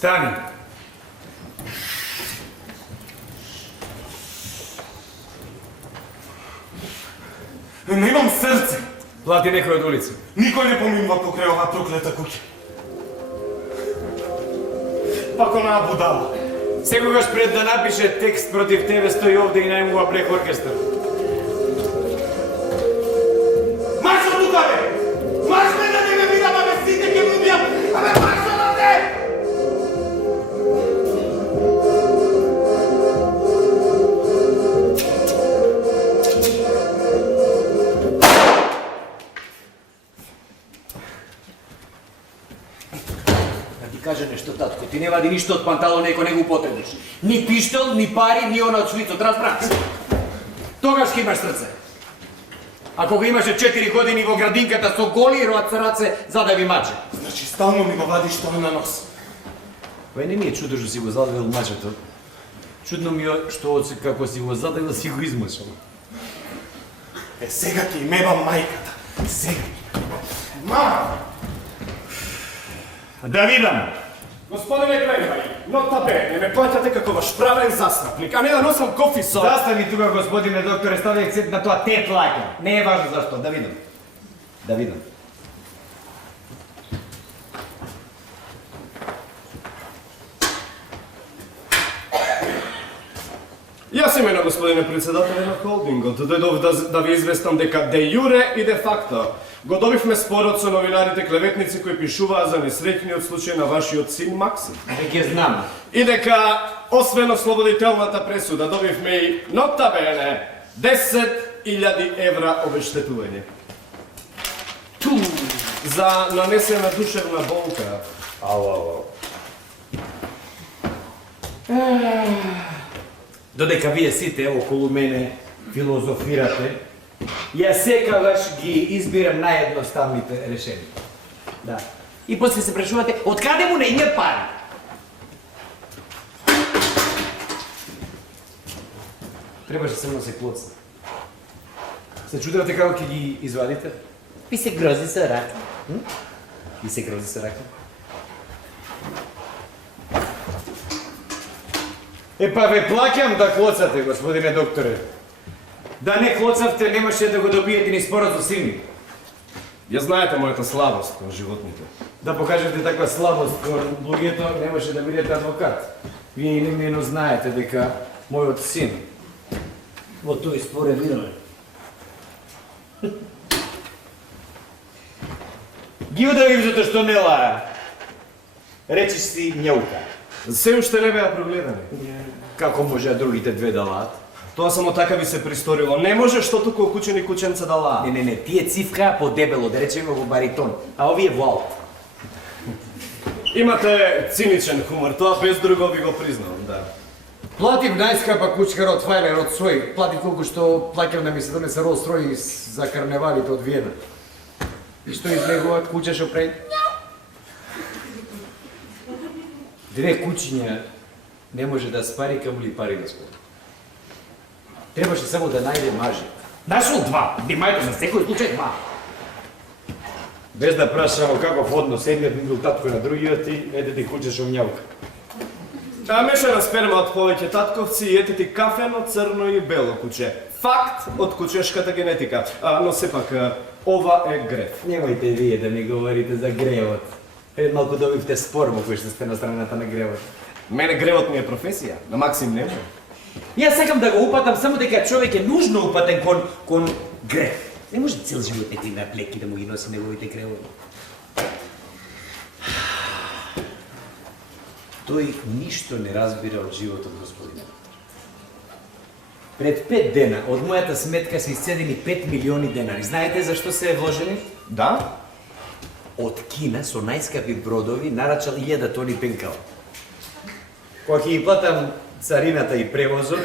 Stani. Nemam srce. Plati nekoj od ulice. Никој не поминува покрај оваа проклета куќа. Пак онаа будала. Секогаш пред да напише текст против тебе стои овде и најмува преко оркестар. Марш од тука, бе! Марш, бе, да не ме видам, абе, сите ке ме убијам! Абе, марш одавде! Каже нешто, татко, ти не вади ништо од панталон ако не го употребиш. Ни пиштол, ни пари, ни она од швицот, разбра? Тогаш ќе имаш срце. Ако го имаше 4 години во градинката со голи раце задави маче. Значи, стално ми го вадиш тоа на нос. Бе, не ми е чудо што си го задавил мачето. Чудно ми е што како си го задавил си го измашал. Сега ќе имевам мајката. Сега. Мама! Да видам. Господине Грегори, нота бене, ме плаќате како ваш правен застапник, а не да носам кофи со... Застани тука, господине докторе, стави акцент на тоа те плаќа. Не е важно зашто, да видам. Да видам. Јас имено, господине председател на холдингот, дојдов да ви известам дека де јуре и де факто го добивме спорот со новинарите клеветници кои пишуваа за несреќниот случај на вашиот син Максим. Веќе знам. И дека, освен ослободителната пресуда, добивме и нота бене 10.000 евра обештетување. За нанесена душевна болка. Ау. Додека вие сите околу мене филозофирате, јас секогаш ги избирам наједноставните решенија. Да. И после се прашувате, од каде му не име пари? Требаше само да се клоцна. Се чудевате како ќе ги извадите? Ви се грози со рака. Ви се грози со рака. Епа ве плаќам да клоцате, господине докторе. Да не клоцавте, немаше да го добиете ни спорот со син. Ја знаете мојата слабост кон животните. Да покажете таква слабост кон луѓето, немаше да бидете адвокат. Вие и немено знаете дека мојот син Во тој спор е виновен. ги удавим затоа што не лая. Речиш си њаука. Се уште не беа прогледани. Како може другите две да лаат? Тоа само така ви се присторило. Не може што туку кучени кученца да лаа. Не, тие цивкаа по-дебело, да речеме во баритон, а овие во алт. Имате циничен хумор, тоа без друго ви го признавам, да. Платив најскапа кучка Ротвајлер од свој. Платив колку што плаќам да ми се донесе Ролс Ройс за карневалите од Виена. И што излегуваат куча што прави? Две кучиња не може да спари, каму ли пари да спари. Требаше само да најде мажи. Нашол два, димајте за секој случај два. Без да прашамо каков однос едниот бил татко на другиот и ете ти куче што мњаука. А мешана сперма од повеќе татковци и ете ти кафено, црно и бело куче. Факт од кучешката генетика. Но сепак, ова е греф. Немојте вие да ми говорите за гревот. Пред малку добивте спор во кој што сте на страната на гревот. Мене гревот ми е професија, на Максим не може. Јас сакам да го упатам само дека човек е нужно упатен кон греф. Не може цел живот ети на плеки да му ги носи неговите гревови. Тој ништо не разбира од животот, господине. Пред 5 дена од мојата сметка се исцедени 5 милиони денари. Знаете зашто се вложени? Да? Од Кина со најскапи бродови нарачал 1000 тони пенкал. Кога ќе ги платам царината и превозот,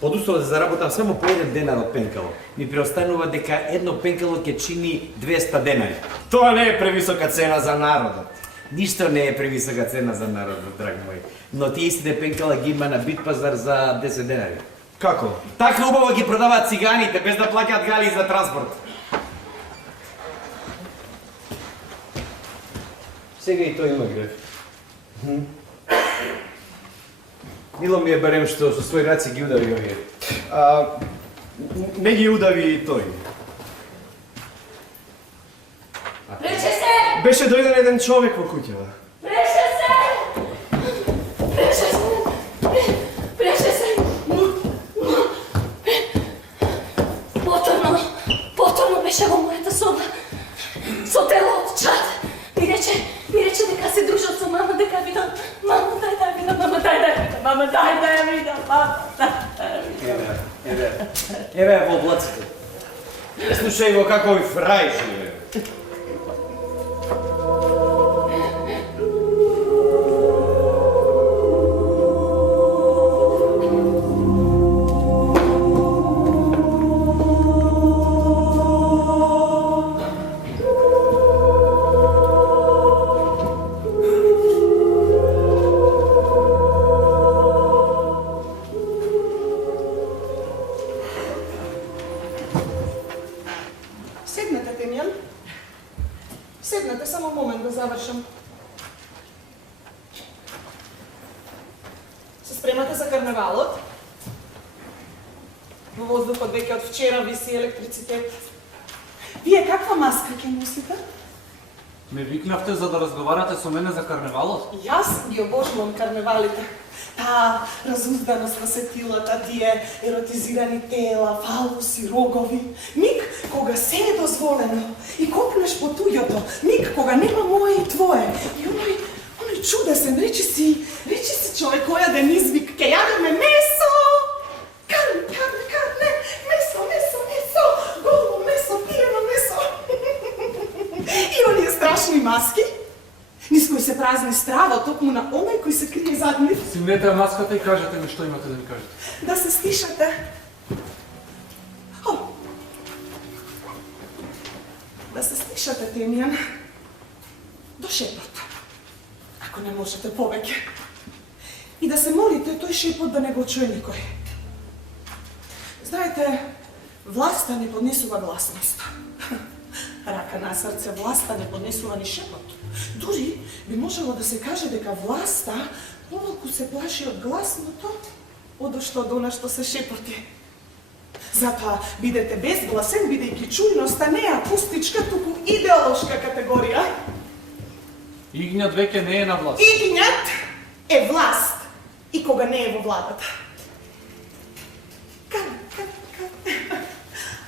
под услов да заработам само по 1 денар од пенкало, ми преостанува дека едно пенкало ќе чини 200 денари. Тоа не е превисока цена за народот. Ништо не е превисока цена за народот, драг мој. Но тие истите пенкала ги има на бит пазар за 10 денари. Како? Така убаво ги продаваат циганите без да плаќаат гали за транспорт. Сега и тој има греф. Мило ми е барем што со свој раци ги удари овие. Не ги удави и тој. Преше се! Беше дојден еден човек во куќава. Преше се! Преше се! Преше се! Поторно беше во мојата соба. Со тело од чад. Ми рече дека се дружат со мама, дека видам. Мама, дај да видам, мама, дај да видам, мама, дај да ја видам, мама, дај да ја видам. Еве во облаците. Слушај го како ови фрај живее. Седнете, Темјан. Седнете, само момент да завршам. Се спремате за карнавалот? Во воздухот веќе од вчера виси електрицитет. Вие каква маска ќе носите? Ме викнавте за да разговарате со мене за карневалот? Јас ги обожувам карневалите. Таа разузданост на сетилата, тие еротизирани тела, фалуси, рогови. Миг кога се е дозволено и копнеш по туѓото, миг кога нема мое и твое. И оној чудесен, речи си човек која ден извик, ке јадеме месо! Карне, месо! Голо месо, пиено месо! И оние страшни маски, низ кои се празни страва, токму на оној кој се крие зад нив. Симнете маската и кажете ми што имате да ми кажете. Да се стишате. Да се стишате, Темјан. До шепот. Ако не можете повеќе. И да се молите тој шепот да не го чуе никој. Знаете, власта не поднесува гласност. Рака на срце, власта не поднесува ни шепот. Дури би можело да се каже дека власта поволку се плаши од гласното, одошто од она што се шепоти. Затоа бидете безгласен, бидејќи чујноста не е акустичка, туку идеолошка категорија. Игњат веќе не е на власт. Игњат е власт и кога не е во владата.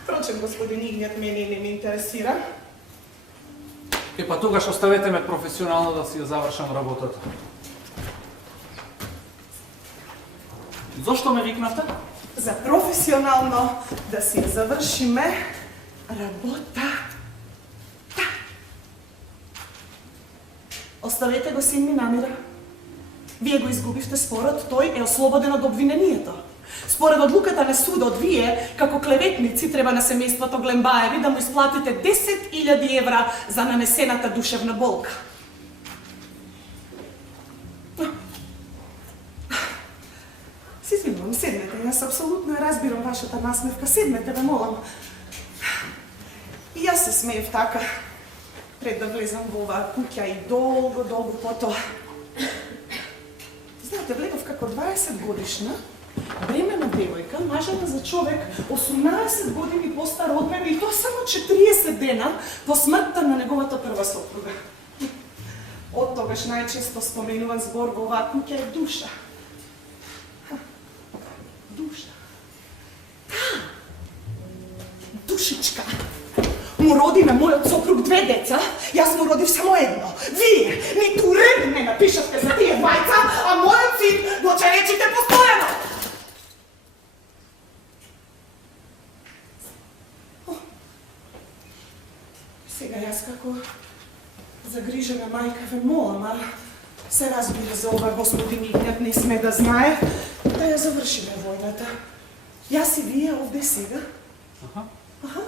Впрочем, господин Игњат мене не ме интересира. Па тогаш оставете ме професионално да си ја завршам работата. Зошто ме викнавте? За професионално да си ја завршиме работа. Оставете го син ми намира. Вие го изгубивте спорот, тој е ослободен од обвинението. Според одлуката на судот, вие, како клеветници, треба на семејството Глембаеви да му исплатите 10.000 евра за нанесената душевна болка. Се извинувам, седнете, јас апсолутно ја разбирам вашата насмевка. Седнете, ве молам. И јас се смеев така, пред да влезам во оваа куќа и долго потоа. Знаете, влегов како 20 годишна, бремена девојка, мажена за човек 18 години постар од мене и тоа само 40 дена по смртта на неговата прва сопруга. Од тогаш најчесто споменуван збор во оваа куќа е душа. Душа. Душичка. Му роди на мојот сопруг 2 деца, јас му родив само едно. Вие ниту ред не напишавте за тие двајца, а мојот син го черечите постојано. Сега јас како загрижена мајка ве молам, а се разбира за ова господин Игњат не сме да знае, да ја завршиме војната. Јас и вие овде сега. Аха.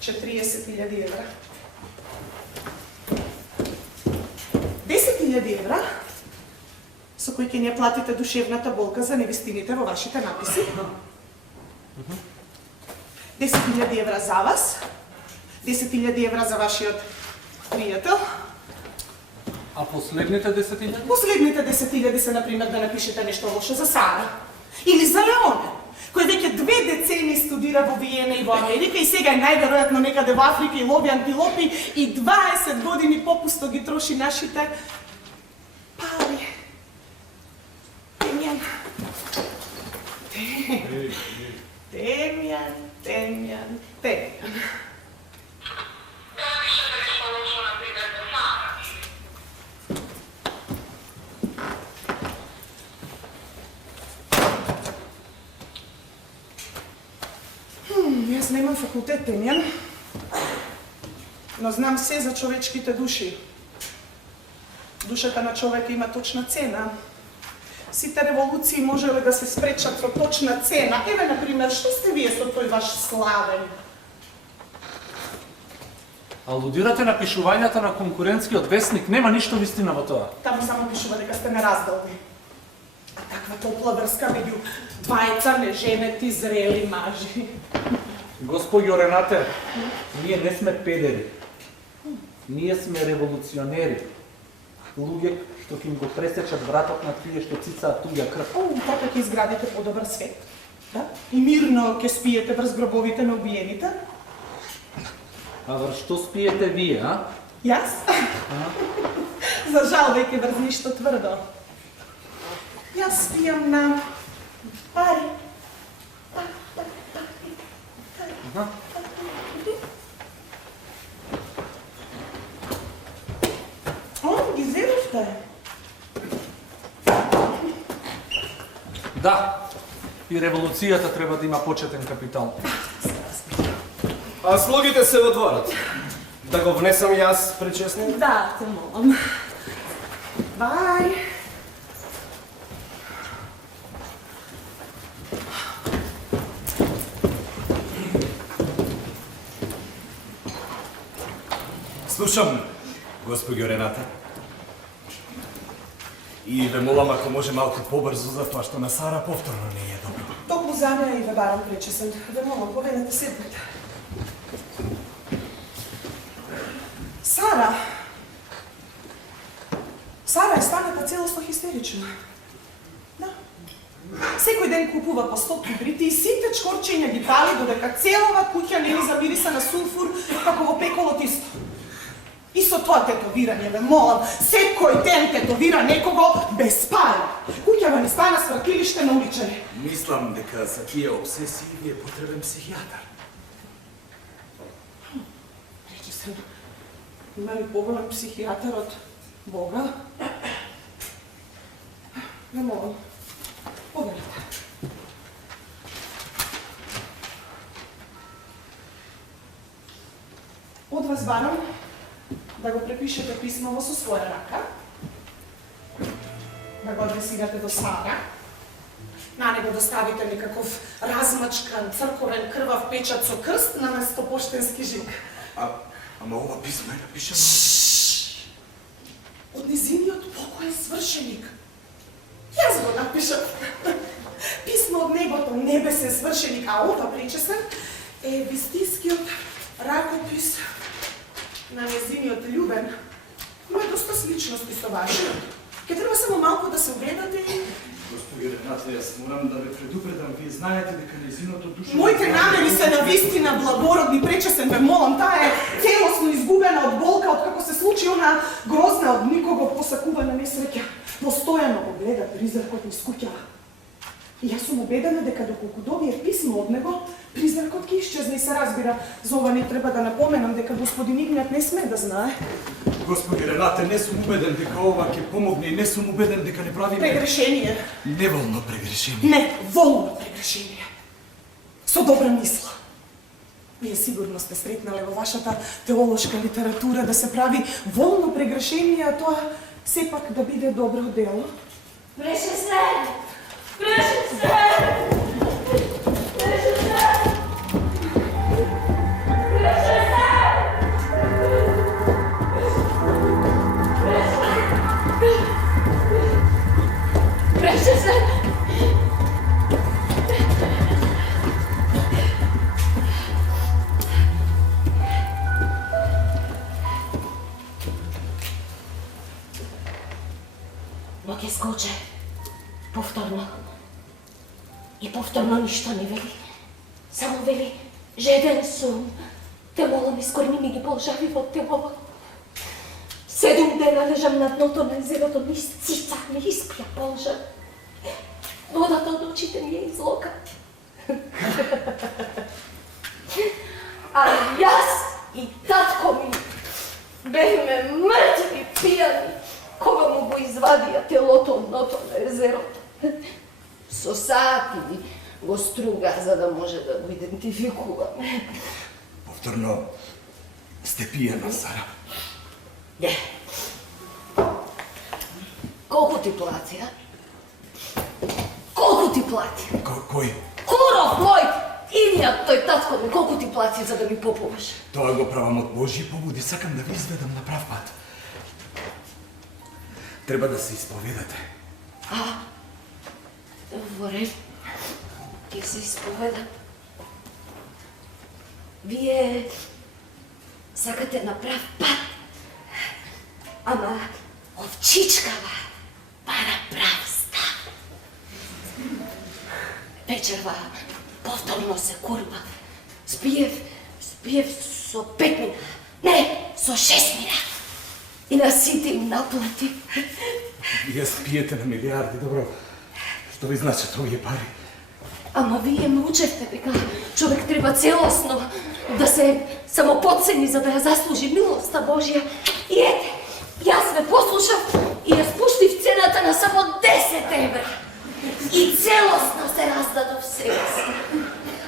40.000 евра. 10.000 евра, со кои ќе ни ја платите душевната болка за невистините во вашите написи. 10.000 евра за вас, 10.000 евра за вашиот пријател А последните 10.000? Последните 10.000 се, например, да напишете нешто лошо за Сара. Или за Леоне, кој веќе 2 децени студира во Виена и во Америка и сега е најверојатно некаде во Африка и лови антилопи и 20 години попусто ги троши нашите пари. Темјан. Темјан. Јас немам факултет, Темјан, но знам се за човечките души. Душата на човека има точна цена. Сите револуции можеле да се спречат со точна цена. Еве, например, што сте вие со тој ваш славен? Алудирате на пишувањата на конкурентскиот весник, нема ништо вистина во тоа. Таму само пишува дека сте нераздолни. А таква топла врска меѓу двајца неженети зрели мажи. Господјо Ренате, ние не сме педери. Ние сме револуционери. Луѓе што ќе им го пресечат вратот на тие што цицаат туѓа крв. Така ќе изградите подобар свет. Да? И мирно ќе спиете врз гробовите на убиените. А врз што спиете вие, а? Јас? За жал веќе врз ништо тврдо. Јас спијам на пари. Ги зедовте. Да, и револуцијата треба да има почетен капитал. А слугите се во дворот. Да го внесам јас причесник? Да, те молам. Бај. Слушам, господјо Рената. И ве молам ако може малку побрзо, затоа што на Сара повторно не е добро. Токму за неа и ве барам пречесен. Ве молам, поведете седнете. Сара е станата целосно хистерична. Да. Секој ден купува по 100 кибрити и сите чкорчиња ги пали додека целова куќа не ни замириса на сулфур како во пеколот исто. И со тоа тетовирање, ве молам, секој ден тетовира некого без пари. Куќава ни стана свракилиште на уличари. Мислам дека за тие обсесии ви е потребен психијатар. Рече се, има ли поголем психијатар од Бога? Ве молам, поверите. Од вас барам да го препишете писмово со своја рака, да го адресирате до Сара, на него да ставите некаков размачкан, црковен, крвав печат со крст наместо поштенски жик. Ама ова писмо е напишано... Од незиниот покоен свршеник. Јас го напишав. Писмо од небото, небесен свршеник, а ова причесен е вистинскиот ракопис на незиниот љубен. Има доста сличности со вашиот. Ке треба само малку да се огледате и... Господи Рената, јас морам да ве предупредам, вие знаете дека незиното душа... Моите намери се на вистина благородни, пречесен ве молам, таа е целосно изгубена од болка, од како се случи она грозна од никого посакувана несреќа. Постојано го гледа призракот низ куќава. И јас сум убедена дека доколку добие писмо од него, призракот ќе исчезне и се разбира. За ова не треба да напоменам дека господин Игнат не сме да знае. Господи Рената, не сум убеден дека ова ќе помогне и не сум убеден дека не правиме... Прегрешение. Неволно прегрешение. Не, волно прегрешение. Со добра мисла. Вие сигурно сте сретнале во вашата теолошка литература да се прави волно прегрешение, а тоа сепак да биде добро дело. Бреше се! Бреше се! Бреше се! Бреше се! Бреше се! И повторно ништо не вели. Само вели, жеден сум. Те молам, искорени ми ги полжави во темова. 7 дена лежам на дното на езерото, ми изцицах, ми изпија полжа. Водата од очите ми ја излока. А јас и татко ми бевме мртви пијани, кога му го извадија телото од дното на езерото. Со сати го струга за да може да го идентификуваме. Повторно сте пијана, Сара. Не. Колку ти плати, а? Колку ти плати? Кој? Куров мој! Илија, тој татко ми, колку ти плати за да ми попуваш? Тоа го правам од Божји побуди, сакам да ви изведам на прав пат. Треба да се исповедате. Во ред, ќе се исповедам. Вие сакате на прав пат, ама овчичкава пара прав став. Вечерва повторно се курва. Спиев со 5 мина, не, со 6 мина. И на сите им наплати. Вие спиете на милиарди, добро. Што ви значат овие пари? Ама вие ме учевте дека човек треба целосно да се самоподцени за да ја заслужи милоста Божја. И ете, јас ве послушав и ја спуштив цената на само 10 евра. И целосно се раздадов себе си.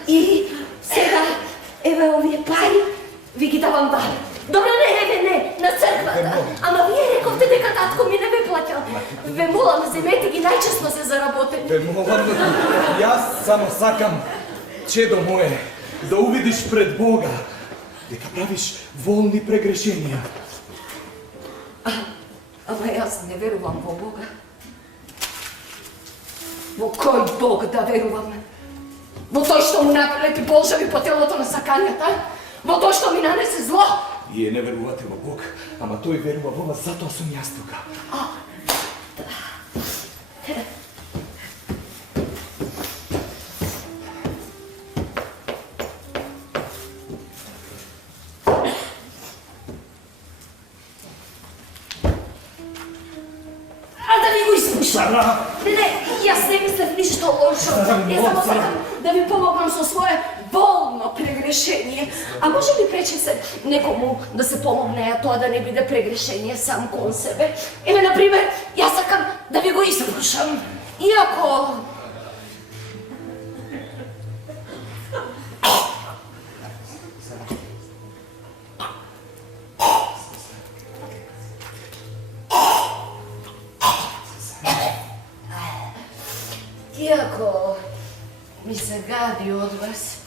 И сега, еве овие пари, ви ги давам вам. Добре, не, на црквата. Ама вие рековте дека татко ми не ве плаќал. Ве молам, земете ги, најчесно се заработени. Ве молам, јас само сакам, чедо моје, да увидиш пред Бога дека правиш волни прегрешенија. Ама јас не верувам во Бога. Во кој Бог да верувам? Во тој што му напрелепи полжави по телото на сакањата? Во тој што ми нанесе зло? Вие не верувате во Бог, ама тој верува во вас, затоа сум јас тука. Да ви го изпушам. Не, јас не мислев ништо лошо. Јас само сакам да ви помогнам со свое болно прегрешение. А може ли пречи се некому да се помогне, а тоа да не биде прегрешение сам кон себе? Еве, например, јас сакам да ви го испушам. Иако... Иако ми се гади од вас,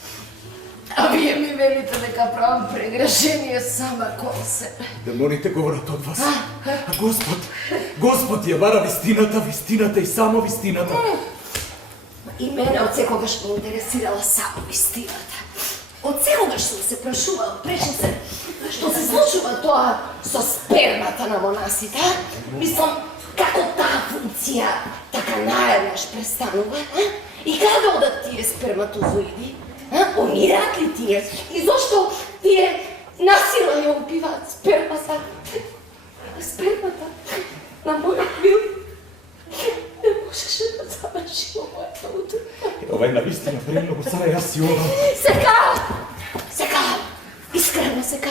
а вие ми велите дека правам прегрешение сама кон себе. Демоните говорат од вас. А Господ ја бара вистината и само вистината. И мене од секогаш ме интересирала само вистината. Од секогаш сум се прашувала, пречи се, што се случува тоа со спермата на монасите, мислам, како таа функција така наеднаш престанува, и каде одат тие сперматозоиди? Умираат ли тие? И зошто тие насила ја убиваат спермата? Спермата на мојот мил не можеше да заврши во мојата утро. Ова е навистина премногу, Сара, јас си одам. Сега, искрено сега.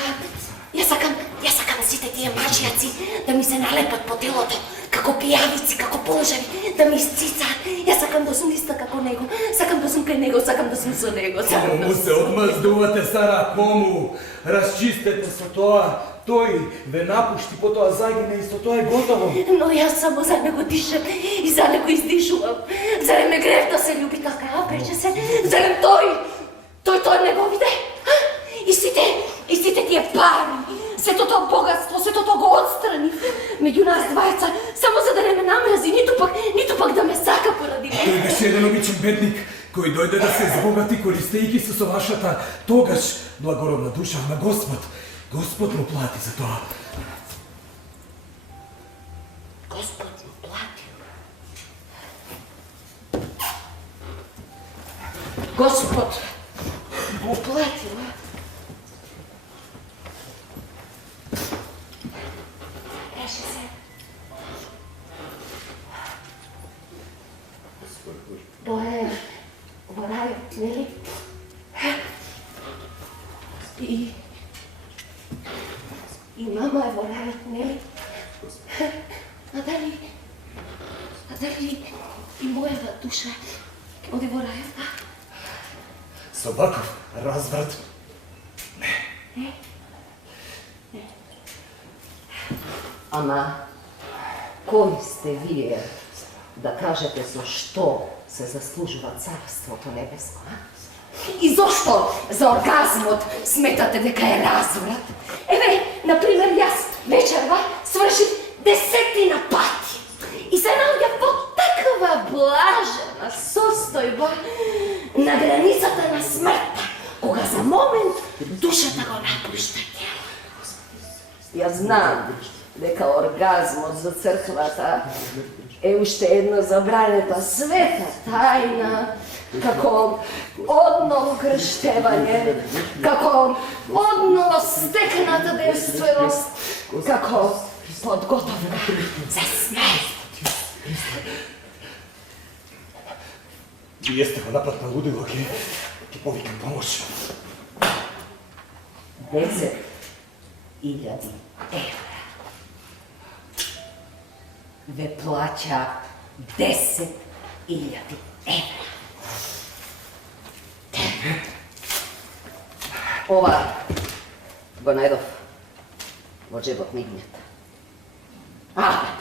Јас сакам сите тие мачјаци да ми се налепат по телото, како пијавици, како полжави, да ми изцицаат. Јас сакам да сум иста како него, сакам да сум кај него, сакам да сум со него. Кому се одмаздувате, Сара, кому? Расчистете со тоа. Тој ве напушти, потоа загине и со тоа е готово. Но јас само за него дишам и за него издишувам. Зарем ме грев да се љуби така, прече се? Зарем тој не го виде? И сите тие пари, сето тоа богатство, сето тоа го отстрани меѓу нас двајца, само за да не ме намрази, ниту пак да ме сака поради мене. Тој беше еден обичен бедник, кој дојде да се збогати користејќи се со вашата тогаш благородна душа, на Господ му плати за тоа. Господ му платил. Господ го платил. Каже се. Тоа е во рајот, нели? И мама е во рајот, нели? А дали и мојата душа ќе оди во рајот, а? Собаков разврат. Ама, кои сте вие да кажете со што се заслужува Царството Небеско, а? И зошто за оргазмот сметате дека е разврат? Еве, например, јас вечерва свршив 10 пати и се наоѓам во таква блажена состојба на границата на смртта, кога за момент душата го напушта тело. Јас знам дека оргазмот за црквата е уште една забранета света тајна, како одново крштевање, како одново стекната девственост, како подготовка за смрт. Вие сте во напад на лудило, ќе повикам помош. 10.000 евра. Ве плаќа 10.000 евра. Ова го најдов во джебот на Игнет.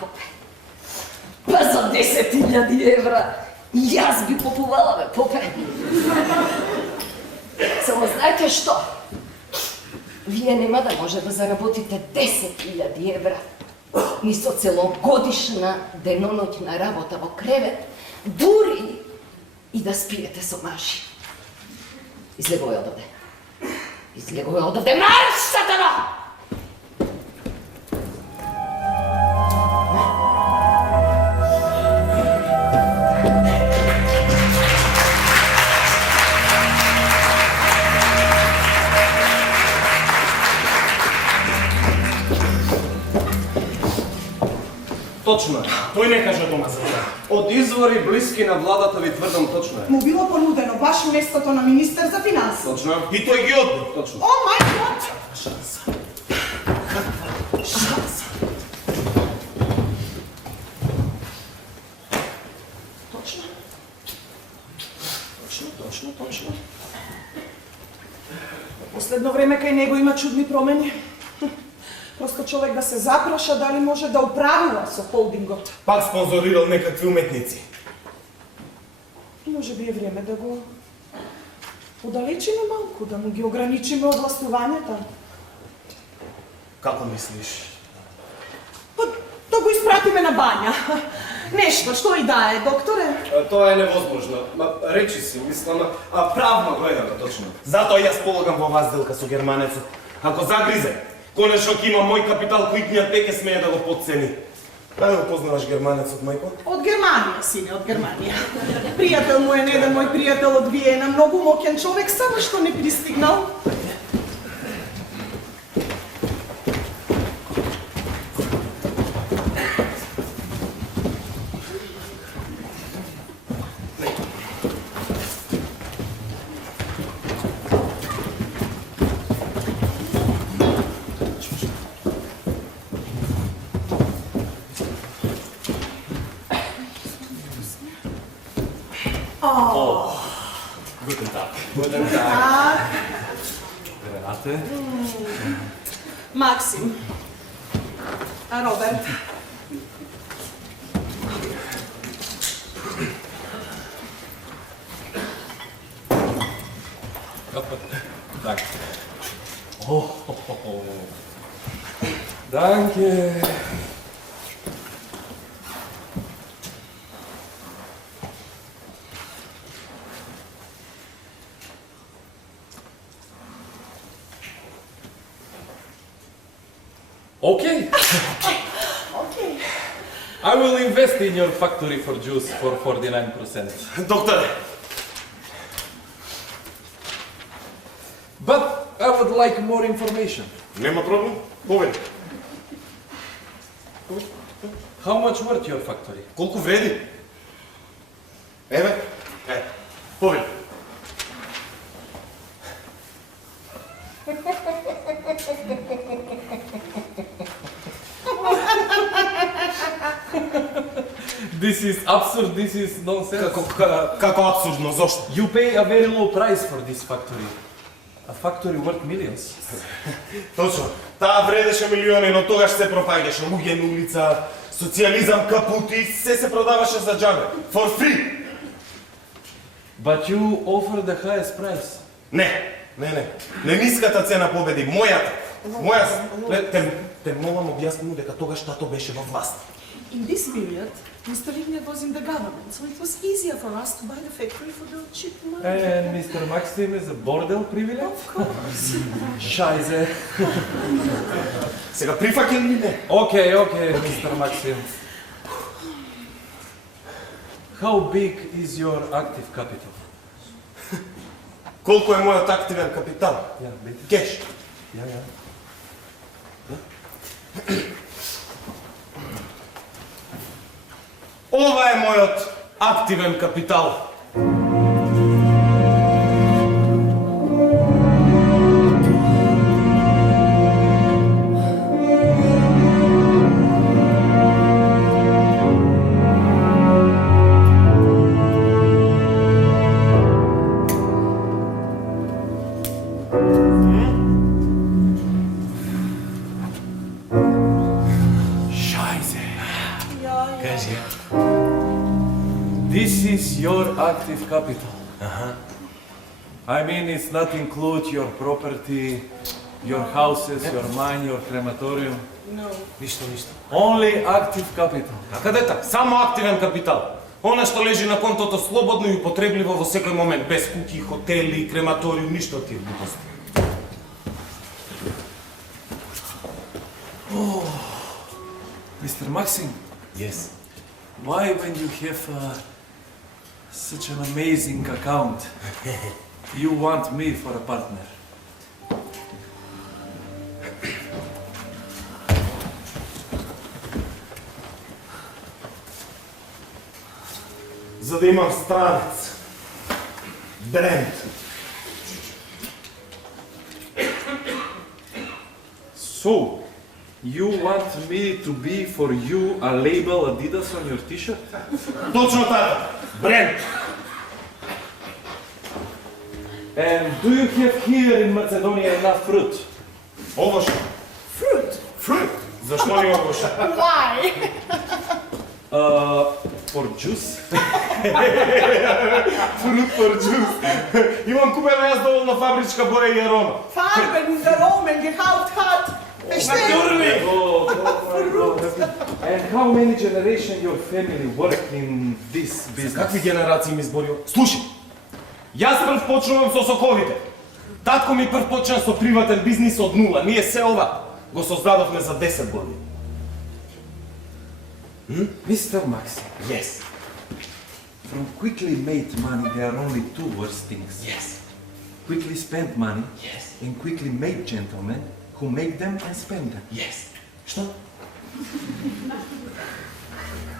Попе. Па за 10.000 евра јас би попувала, бе, попе. Само знаете што? Вие нема да може да заработите 10.000 евра ни со целогодишна деноноќна работа во кревет, дури и да спиете со мажи. Излегувај одовде. Излегувај одовде, марш, сатано! Точно е. Тој не кажа дома за тоа. Од извори блиски на владата ви тврдам точно е. Му било понудено баш местото на министер за финанси. Точно. И тој ги одби. Точно. О мај гот! Шанса. Точно. Точно. Последно време кај него има чудни промени. Просто човек да се запраша дали може да управува со холдингот. Пак спонзорирал некакви уметници. Може би е време да го удалечиме малку, да му ги ограничиме областувањата. Како мислиш? Па, да го испратиме на бања. Нешто, што и да е, докторе? Тоа е невозможно. Речи си, мислам, правно гледано точно. Затоа јас полагам во вас сделка со германецот. Ако загризе, конечно ќе има мој капитал кој гнјат пеке смее да го подцени. Каде го познаваш германецот, мајко? Од Германија, сине, од Германија. Пријател му е, не да мој пријател од Виена, многу моќен човек, само што не пристигнал. Guten Tag. Renate? Максим. А Роберт? Danke. Danke. Okay. Окей. I will invest in your factory for juice for 49%. Докторе, would like more information. Нема проблем? Повели. How much worth your factory? Колку вреди? Еве. Повели. This is absurd, this is nonsense. Како абсурдно, зошто? You pay a very low price for this factory. A factory worth millions. Точно. Таа вредеше милиони, но тогаш се пропаѓаше луѓе на улица, социализам, капути, се продаваше за џабе. For free. But you offer the highest price. Не. Не ниската цена победи, мојата. Те молам објасни му дека тогаш тато беше во власт. In this period, Mr. Ignat was in the government, so it was easier for us to buy the factory for the cheap money. And Mr. Maxim is a bordel privilege? Of course. Scheiße. Сега прифаќам ли не? Okay, Mr. Maxim. How big is your active capital? Колку е мојот активен капитал? Yeah, bitte. Кеш. Ja. Ова е мојот активен капитал. This is your active capital. I mean, it's not include your property, your houses, your mine, your crematorium. No. Ништо. Only active capital. А каде така? Само активен капитал. Она што лежи на контото слободно и употребливо во секој момент, без куќи, хотели, крематориум, ништо од тие глупости. Mr. Maxim, Yes. why when you have such an amazing account, you want me for a partner? За да имам странец. Бренд. So, you want me to be for you a label Adidas on your t-shirt? Точно така. Бренд. And do you have here in Macedonia enough fruit? Овош. Фрут. Зашто ни овош? Why? For juice? Фрут for juice. Имам купено јас доволно фабричка боја и арома. Farben, Aromen, Gehaupt, Verstehen? Oh my God. And how many generations your family work in this business? Какви генерации ми изборио? Слушай, јас прв почнувам со соковите. Татко ми прв почна со приватен бизнис од нула. Ние се ова го создадовме за 10 години. Mr. Maxim, Yes. from quickly made money there are only two worst things. Yes. Quickly spent money Yes. and quickly made gentlemen who make them and spend them. Yes. Што?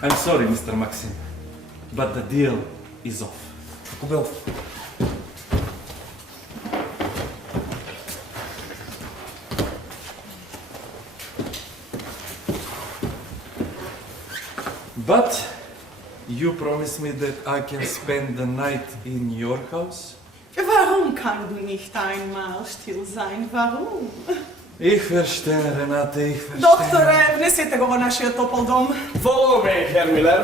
I'm sorry, Mr. Maxim, but the deal is off. Кубел. But you promise me that I can spend the night in your house? Warum kann du nicht einmal still sein? Warum? Ich verstehe, Renate, ich verstehe. Доктore, внесете го во нашиот топол дом. Follow me, Herr Miller.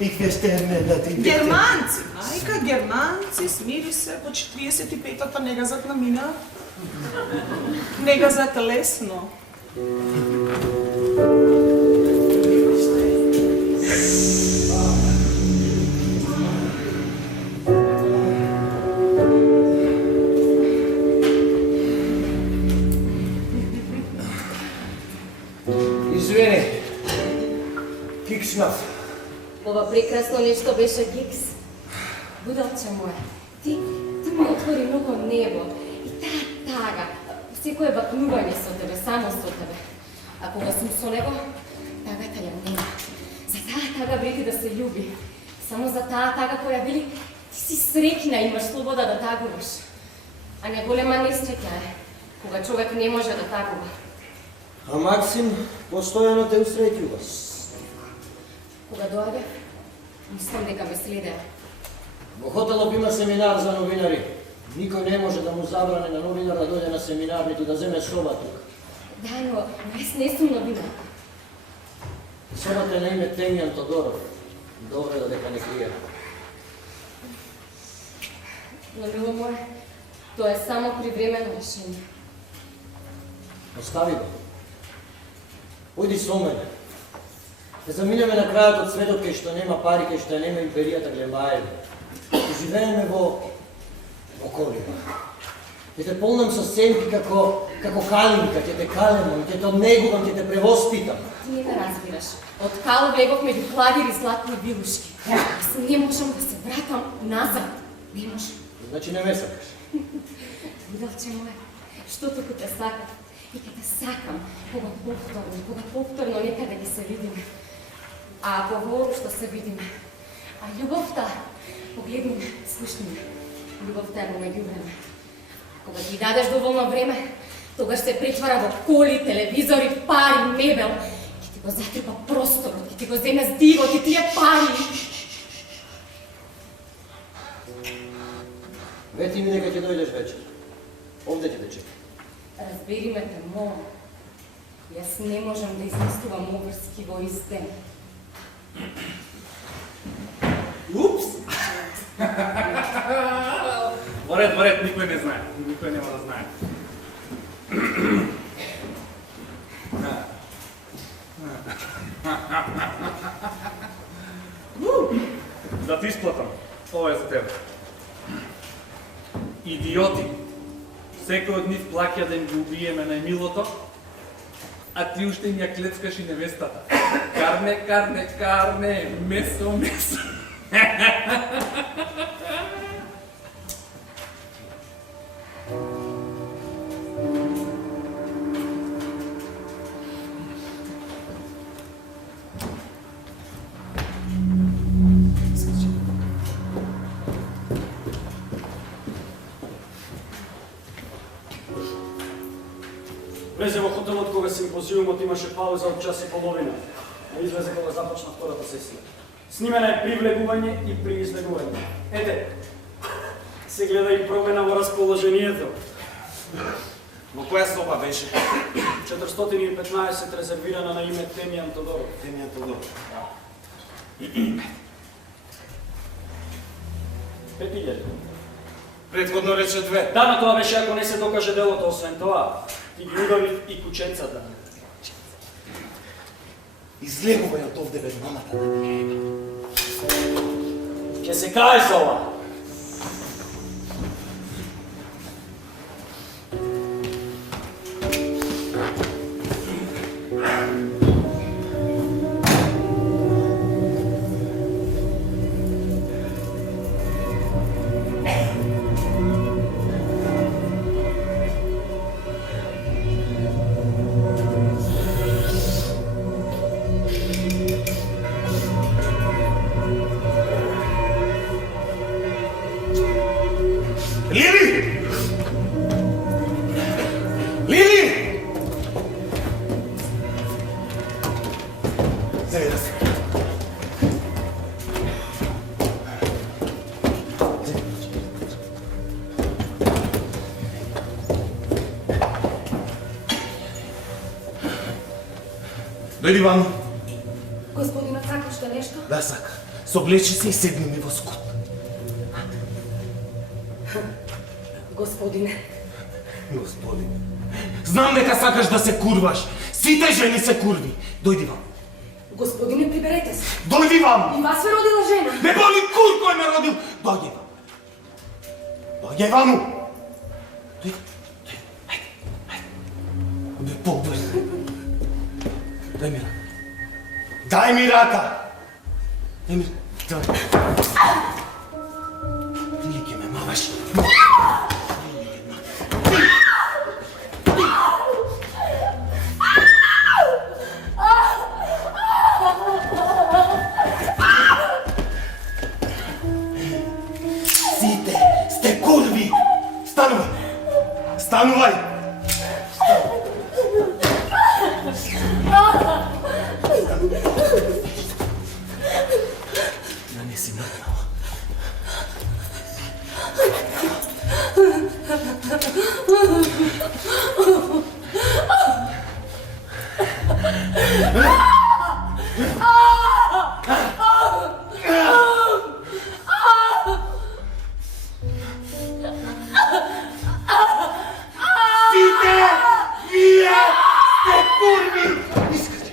Ich verstehe nicht. Германци, ајка германци, смири се, по 45-та не газат на мина. Не газат лесно. Извини, кикснав. Ова прекрасно нешто беше Гикс. Будалче моја, ти ми отвори многу небо и таа тага, секое бакнување со тебе, само со тебе. А кога сум со него, тагата ја нема. За таа тага вреди да се љуби. Само за таа тага која вели, ти си среќна, имаш слобода да тагуваш. А неголема несреќа е, кога човек не може да тагува. А Максим постојано те усреќува. Кога доаѓа, мислам дека ме следеа. Во хотелот има семинар за новинари. Никој не може да му забране на новинар да дојде на семинар, ниту да земе соба тука. Да, но јас не сум новинарка. Собата е на име Темјан Тодоров. Добре да дека не крие. Но, мило моје, тоа е само привремено решение. Остави го. Ојди со мене. Да заминеме на крајот од светот кај што нема пари, кај што нема империјата Глембаеви. Живееме во колиба. Ќе те полнам со сенки како калинка, ќе те калемам, ќе те однегувам, ќе те превоспитам. Ти не ме разбираш. Од кал бегов меѓу кладири златни вилушки. Аз не можам да се вратам назад. Не можам. Значи не ме сакаш. Будалче моје, што туку те сакам и ќе те сакам кога повторно некаде ќе се видиме. А ако воопшто се видиме, а љубовта, погледни ме, слушни ме, љубовта е во меѓувреме. Кога ти дадеш доволно време, тогаш се претвара во коли, телевизори, пари, мебел. Ќе ти го затрпа просторот, ќе ти го земе с дивот и тие пари. Вети ми дека ќе дојдеш вечер. Овде ќе те чекам. Разбери ме те, молам. Јас не можам да измислувам обврски во ист ден. Упс! Во ред, никој не знае. Никој нема да знае. Да ти исплатам. Ова е за тебе. Идиоти. Секој од нив плаќа да им го убиеме најмилото, а ти уште им ја клецкаш и невестата. Карне, месо. Влезе во хотелот кога симпозиумот имаше пауза од час и половина. А излезе кога започна втората сесија. Снимена е привлегување и приизлегување. Ете, се гледа и промена во расположението. Во која соба беше? 415 резервирана на име Темјан Тодоров. Темјан Тодоров. 5000. Предходно рече 2. Да, но тоа беше ако не се докаже делото, освен тоа. Ти ги удавив и кученцата. Излегувај од овде без мамата. Ќе се каеш за ова. Дојди ваму. Господинот сакаш да нешто? Да, сака. Соблечи се и седни ми во скут. Господине. Господине. Знам дека сакаш да се курваш. Сите жени се курви. Дојди ваму. Господине, приберете се. Дојди ваму. И вас ве родила жена. Не боли кур кој ме родил. Дојди ваму. Дојди ваму. Дојди. Ајде. Побрзо. Дај ми рака. Дај ми рака. Дај ми. Ти ли ќе ме маваш? Станувај! Станувај! Да не си мръднала. Сите вие сте курви! Искате!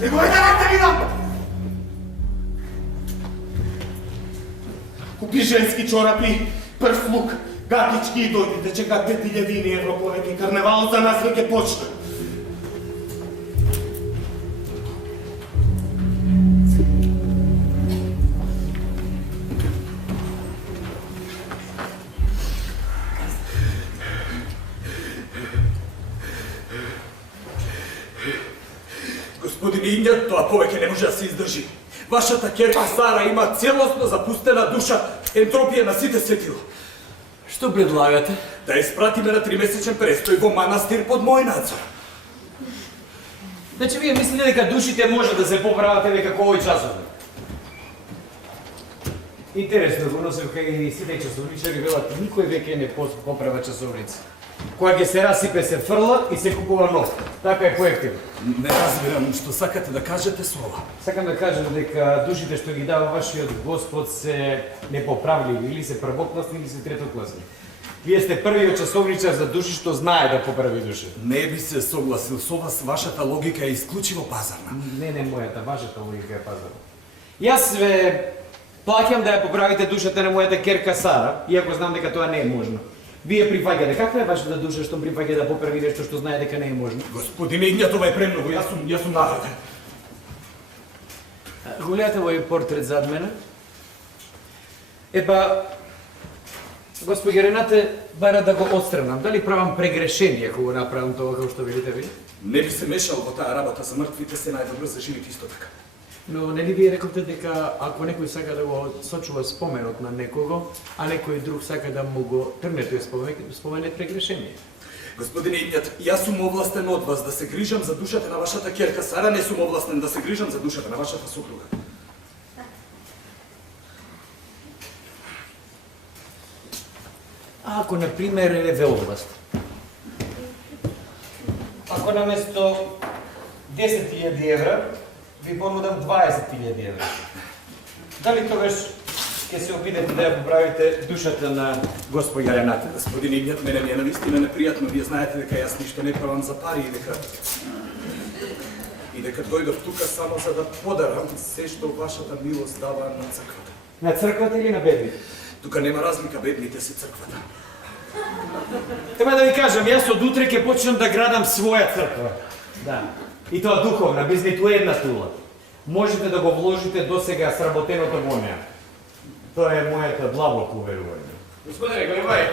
Немојте да те видам! Купи женски чорапи, прв лук, гатички и дојдите, чека 5000 евро повеќе. Карневалот за нас веќе почна. Господин Индијат, тоа повеќе не може да се издржи. Вашата керка Сара има целосно запустена душа, ентропија на сите светила. Што предлагате? Да ја испратиме на 3-месечен престој во манастир под мој надзор. Значи, вие мислите дека душите може да се поправат како овој часовник? Интересно, го носев кај сите часовничари велат, никој веќе не поправа часовници. Кога ќе се расипе, се фрла и се купува нов. Така е поевтино. Не разбирам што сакате да кажете со ова. Сакам да кажам дека душите што ги дава вашиот Господ се непоправливи, или се првокласни, или се третокласни. Вие сте првиот часовничар за души што знае да поправи души. Не би се согласил со вас, вашата логика е исклучиво пазарна. Не, мојата, вашата логика е пазарна. Јас ве плаќам да ја поправите душата на мојата керка Сара, иако знам дека тоа не е можно. Вие прифаќате, каква е вашата душа што прифаќа да поправи нешто што знае дека не е можно? Господин Игнат, ова е премногу, јас сум нараден. Го гледате овој портрет зад мене? Епа, господи Ренате, бара да го отстранам. Дали правам прегрешение кога го направам тоа како што видите ви? Не би се мешал во таа работа за мртвите, се најдобро за живите исто така. Но нели вие рековте дека ако некој сака да го сочува споменот на некого, а некој друг сака да му го тргне тој споменет прегрешение? Господин Игнат, јас сум овластен од вас да се грижам за душата на вашата керка Сара, не сум овластен да се грижам за душата на вашата сопруга. А ако, например, е ве област? Ако наместо 10.000 евра, ви понудам 20.000 евра. Дали тогаш ќе се обидете да ја поправите душата на господја Рената? Господин Игнат, мене ми е навистина непријатно. Вие знаете дека јас ништо не правам за пари и дека дојдов тука само за да подарам се што вашата милост дава на црквата. На црквата или на бедните? Тука нема разлика, бедните се црквата. Треба да ви кажам, јас од утре ќе почнам да градам своја црква. Да. И тоа духовна, без ниту една тула. Можете да го вложите досега сработеното во неа. Тоа е мојата длабоко уверување. Господине, Глебај,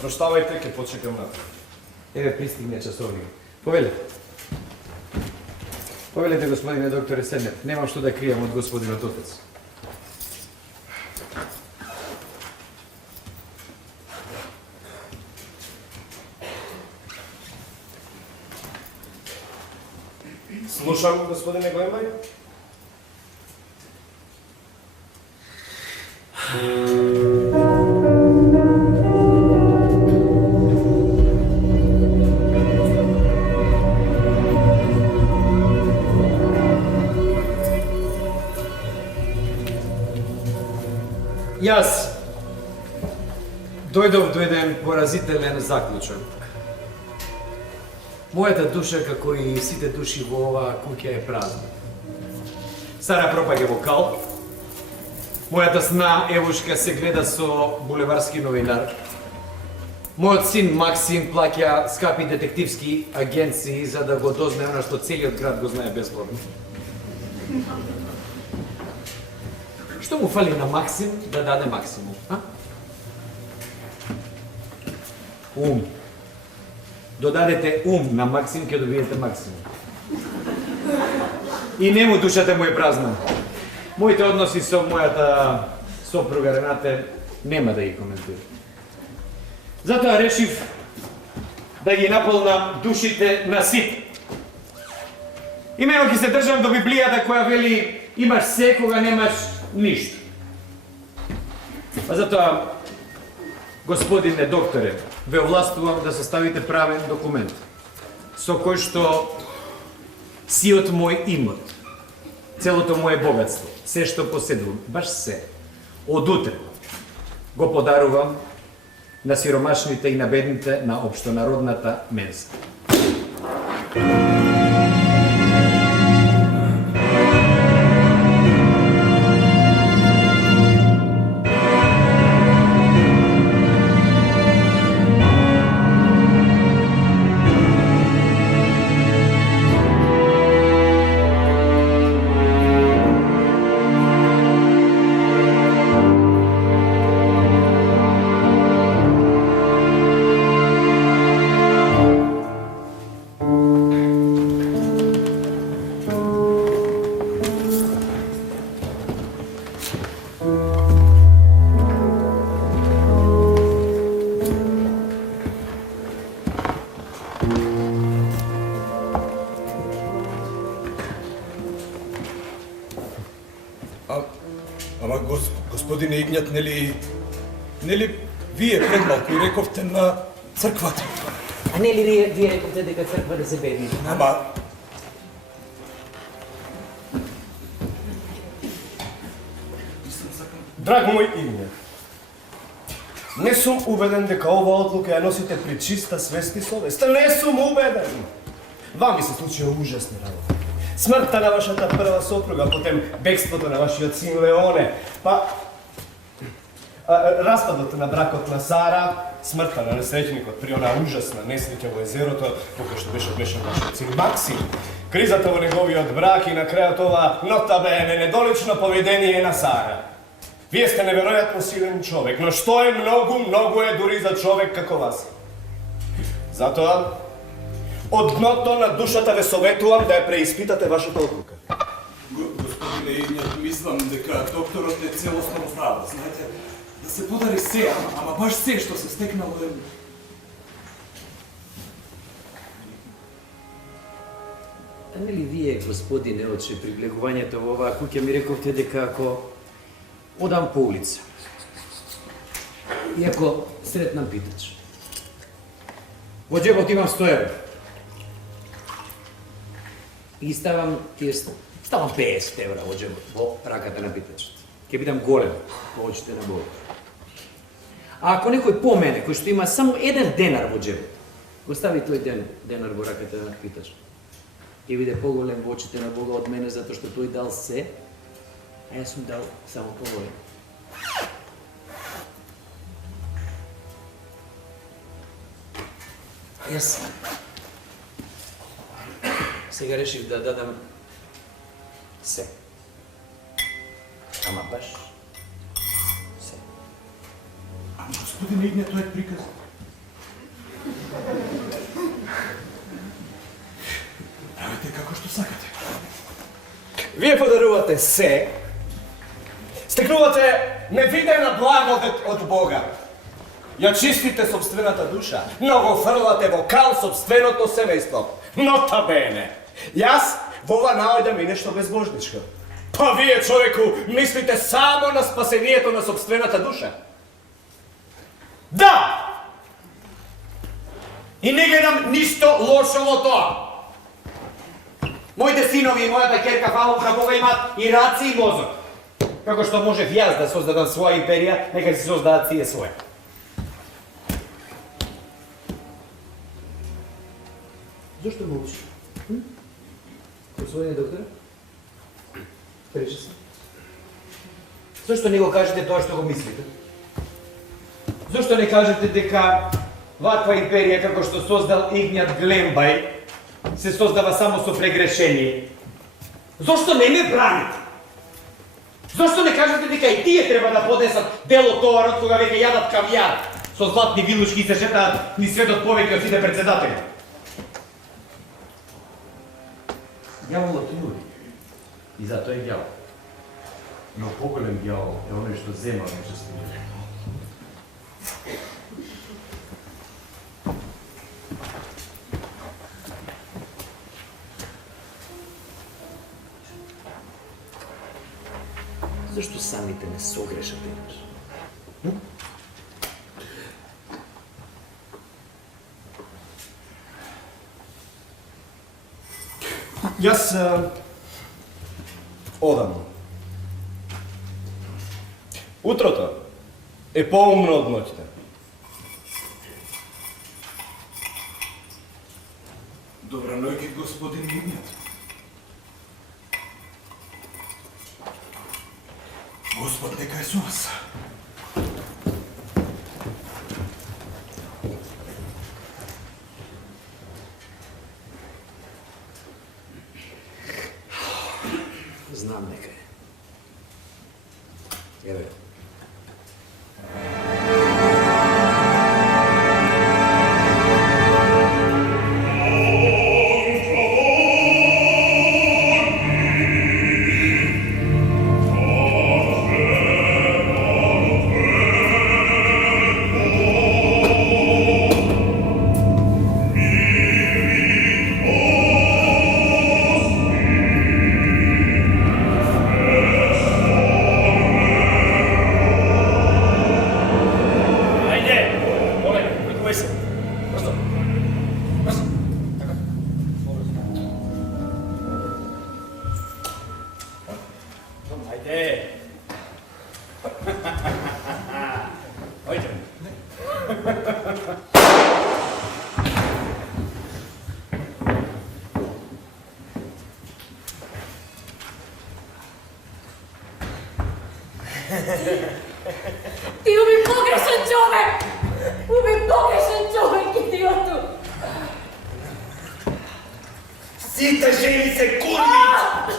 проштавајте, ќе почекам на. Еве пристигне часовник. Повелете. Повелете, господине докторе, седнете. Немам што да кријам од господинот отец. Слушам, господине Глебај. Јас дојдов до еден поразителен заклучок. Мојата душа, како и сите души во оваа куќа, е празна. Сара пропаѓа во кал. Мојата сна Евушка се гледа со булеварски новинар. Мојот син Максим плаќа скапи детективски агенции за да го дознае она што целиот град го знае бесплатно. Што му фали на Максим да даде максимум, а? Ум. Додадете ум на Максим, ќе добиете максимум. И нему душата му е празна. Моите односи со мојата сопруга Ренате нема да ги коментирам. Затоа решив да ги наполнам душите на сите. Имено ќе се држам до Библијата која вели имаш се кога немаш ништо. А затоа, господине докторе, ве овластувам да составите правен документ со кој што сиот мој имот, целото мое богатство, се што поседувам, баш се, од утре го подарувам на сиромашните и на бедните на општонародната менса. Ама господине Игнат, нели вие пред малку рековте на црквата? А не ли вие рековте дека црква да се бедни? Ама Драг мој Игнат, не сум убеден дека ова одлука ја носите при чиста свест и совест. Не сум убеден. Вам се случија ужасни работи. Смртта на вашата прва сопруга, потем бегството на вашиот син Леоне, па распадот на бракот на Сара, смртта на несреќникот при она ужасна несреќа во езерото, кога што беше однесен вашиот син Максим, кризата во неговиот брак и на крајот ова нотабене недолично поведение на Сара. Вие сте неверојатно силен човек, но што е многу е дури за човек како вас. Затоа, од дното на душата ве советувам да ја преиспитате вашата одлука. господине Игнат, мислам дека докторот е целосно прав. Знаете, да се подари се, ама баш се што се стекнало е... А нели вие, господине, од приблегувањето во оваа куќа ми рековте дека ако одам по улица и ако сретнам питач, во џебот имам 100 евра и ги ставам 50 евра во џебот, во раката на питачот, ќе бидам голем во очите на Бог. А ако некој по мене, кој што има само 1 денар во џебот, го стави тој денар во раката на питачот, ќе биде поголем во очите на Бога од мене, затоа што тој дал се, а јас сум дал само половина. Јас сега решив да дадам се. Ама баш се. Ама господине Игнат, тоа е приказ. Правете како што сакате. Вие подарувате се, стекнувате невидена благодет од Бога. Ја чистите собствената душа, но го фрлате во кал собственото семејство. Нотабене, јас во ова наоѓам и нешто безбожничко. Па вие, човеку, мислите само на спасението на собствената душа? Да! И не гледам ништо лошо во тоа. Моите синови и мојата ќерка, фала на Бога, имаат и раци и мозок. Како што можев јас да создадам своја империја, нека си создадат тие своја. Зошто молчиш? Господине доктор? Пречи се. Зошто не го кажете тоа што го мислите? Зошто не кажете дека ваква империја како што создал Игнат Глембај се создава само со прегрешение? Зошто не ме браните? Зошто не кажете дека и тие треба да поднесат дел од товарот кога веќе јадат кавијар со златни вилушки и се шетаат ни светот повеќе од сите председатели? Ѓаволот јури. И затоа е ѓавол. Но поголем ѓавол е оној што зема меѓу самите не согрешат еднаш. Јас одам. Утрото е поумно од ноќта. Добра ноќ, господин Игнат. Господ нека е со вас. Знам нека е. Еве. Ти уби погрешен човек! Уби погрешен човек, идиоту! Сите жени се курви!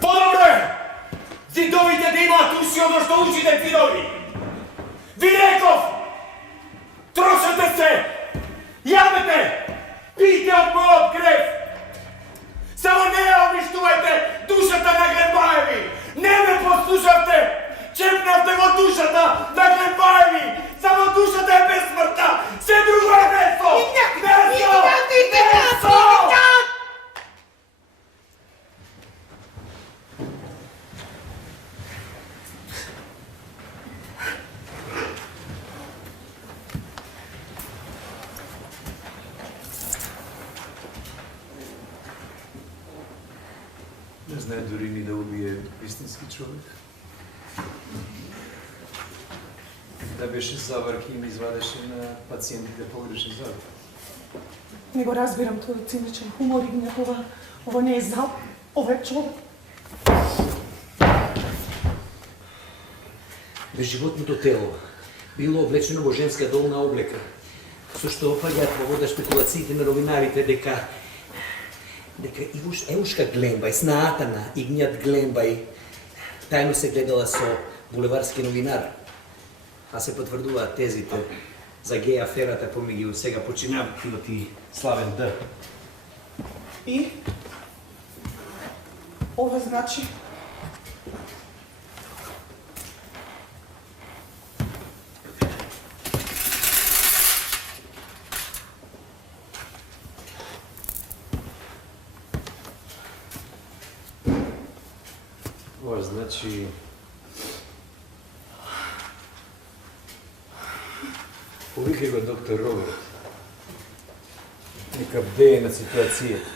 Подобро е! Зидовите да имаат уши оно што ушите зидови! Ви реков! Трошете се! Јадете! Пийте од мојот крев! Само не ја уништувајте душата на Глембаеви! Не ме послушавте! Чепнавте во душата на Глембаеви! Само душата е безсмртна! Се друго е месо! Месо! Месо! Не знае дори ни да убие истински човек. Да беше заврки и ми извадеше на пациентите погрешен заврк. Не го разбирам тој циничен хумор и гнев, ова не е зал, ова е човек. Безживотното тело било облечено во женска долна облека, со што опаѓаат во вода шпекулациите на новинарите дека Евушка Глембај, снаата на Игнат Глембај, тајно се гледала со булеварски новинар, а се потврдуваат тезите за геј аферата помеѓу сега починатиот и Славен Д. И? Ова значи? Ова значи... Повикај го доктор Роберт. Нека бдее на ситуацијата.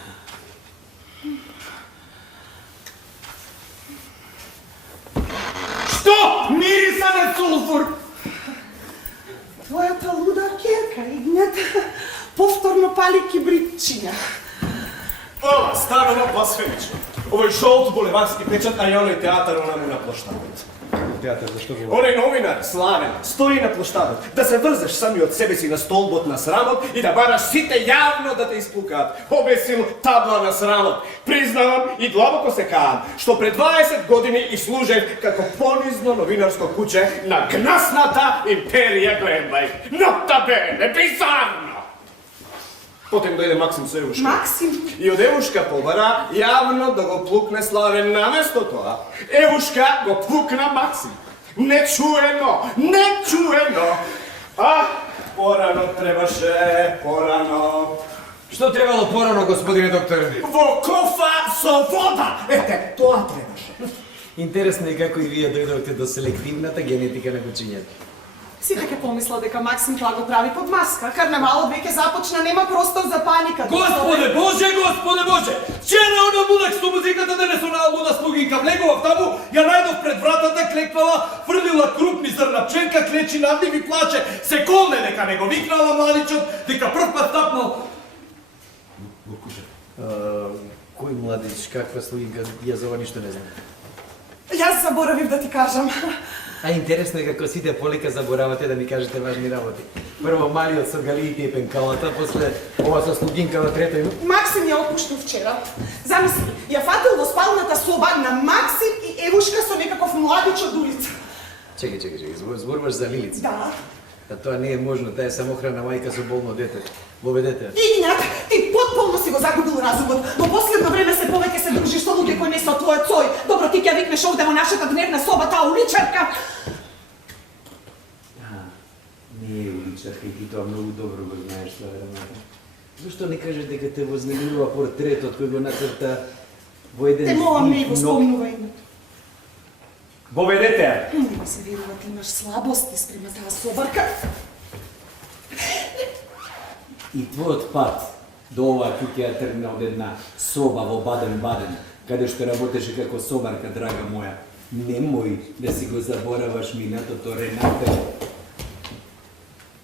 Што? Мириса на сулфур! Твојата луда керка, Игнат, повторно пали кибритчиња. Ова станува бlasfemično. Овој жолт булеварски печат, а и оној театар онаму на площадот. Театар, зашто го... Оној новинар, Славен, стои на площадот, да се врзеш сами од себе си на столбот на срамот и да бараш сите јавно да те испукаат. Обесил табла на срамот. Признавам и длабоко се каам, што пред 20 години и служев како понизно новинарско куќе на гнасната империја Глембај. Нота бене, бизарно! Потем дојде Максим со Евушка. Максим? И од Евушка побара јавно да го плукне Славен наместо тоа. Евушка го плукна Максим. Нечуено, нечуено. А, порано требаше, порано. Што требало порано, господине доктор? Во кофа со вода. Ете, тоа требаше. Интересно е како и вие дојдовте до селективната генетика на кучињата. Сите ке помисла дека Максим тоа го прави под маска. Карневалот веќе започна, нема простор за паника. Господе Боже, Господе Боже! Вчера она лудак што музиката денес она луда слугинка влегува таму, ја најдов пред вратата, клекнала, фрлила крупни зрнапченка, клечи над нив и плаче. Се колне дека не го викнала младичот, дека прв пат тапнал. Кој младич, каква слугинка, ја за ова ништо не знам. Јас заборавив да ти кажам. А интересно е како сите полека заборавате да ми кажете важни работи. Прво малиот со галиите и пенкалата, после ова со слугинка во трето. Максим ја отпуштил вчера. Замисли, ја фатил во спалната соба на Максим и Евушка со некаков младич од улица. Чекај, зборуваш за Лилица? Да. А тоа не е можно, таа е самохрана мајка со болно дете. Воведете. Игнат, ти потполно си го загубил разумот. Во последно време се повеќе се дружиш со луѓе кои не се од твојот сој. Добро, ти ќе викнеш овде во нашата дневна соба таа уличарка. Не е уличарка и ти тоа многу добро го знаеш, тоа Рената. Зошто не кажеш дека те вознемирува портретот кој го нацрта во еден Те молам, не го спомнува името. Воведете! Нема се верува, ти имаш слабости спрема таа собарка. И твојот пат до оваа куќа ја тргна од една соба во Баден-Баден, каде што работеше како собарка, драга моја. Немој да си го забораваш минатото, Рената.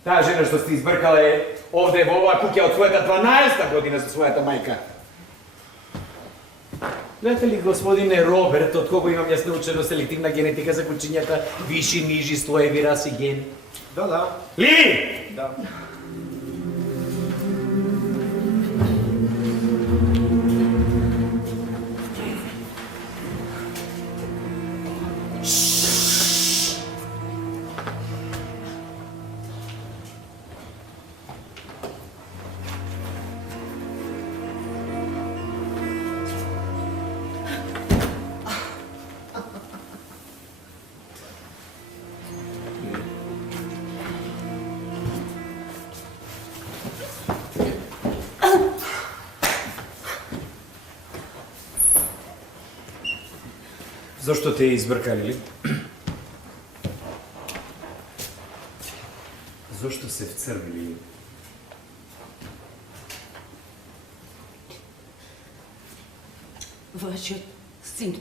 Таа жена што сте избркала е овде во оваа куќа од својата 12-та година со својата мајка. Знаете ли, господине Роберт, од кого имам јас научено селективна генетика за кучињата, виши, нижи слоеви раси гени? Da. Ли! Da. Зошто те избркали ли? Зошто се вцрвили? Вашиот син,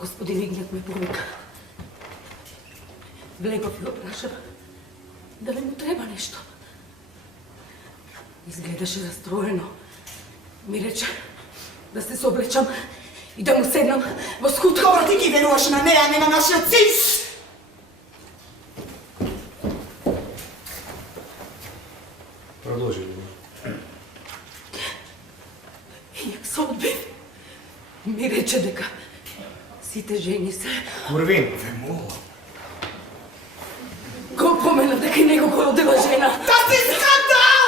господин Игнат, ме повика. Влегов и го прашав дали му треба нешто. Изгледаше застроено. Ми рече да се соблечам и да му седнам во скутка. Добро, ти ги веруваш на неа, не на нашиот син! Продолжи ли? И јак се одбив, ми рече дека сите жени се... Мурвин! Го помена дека и него го родила жена. Да си скандал!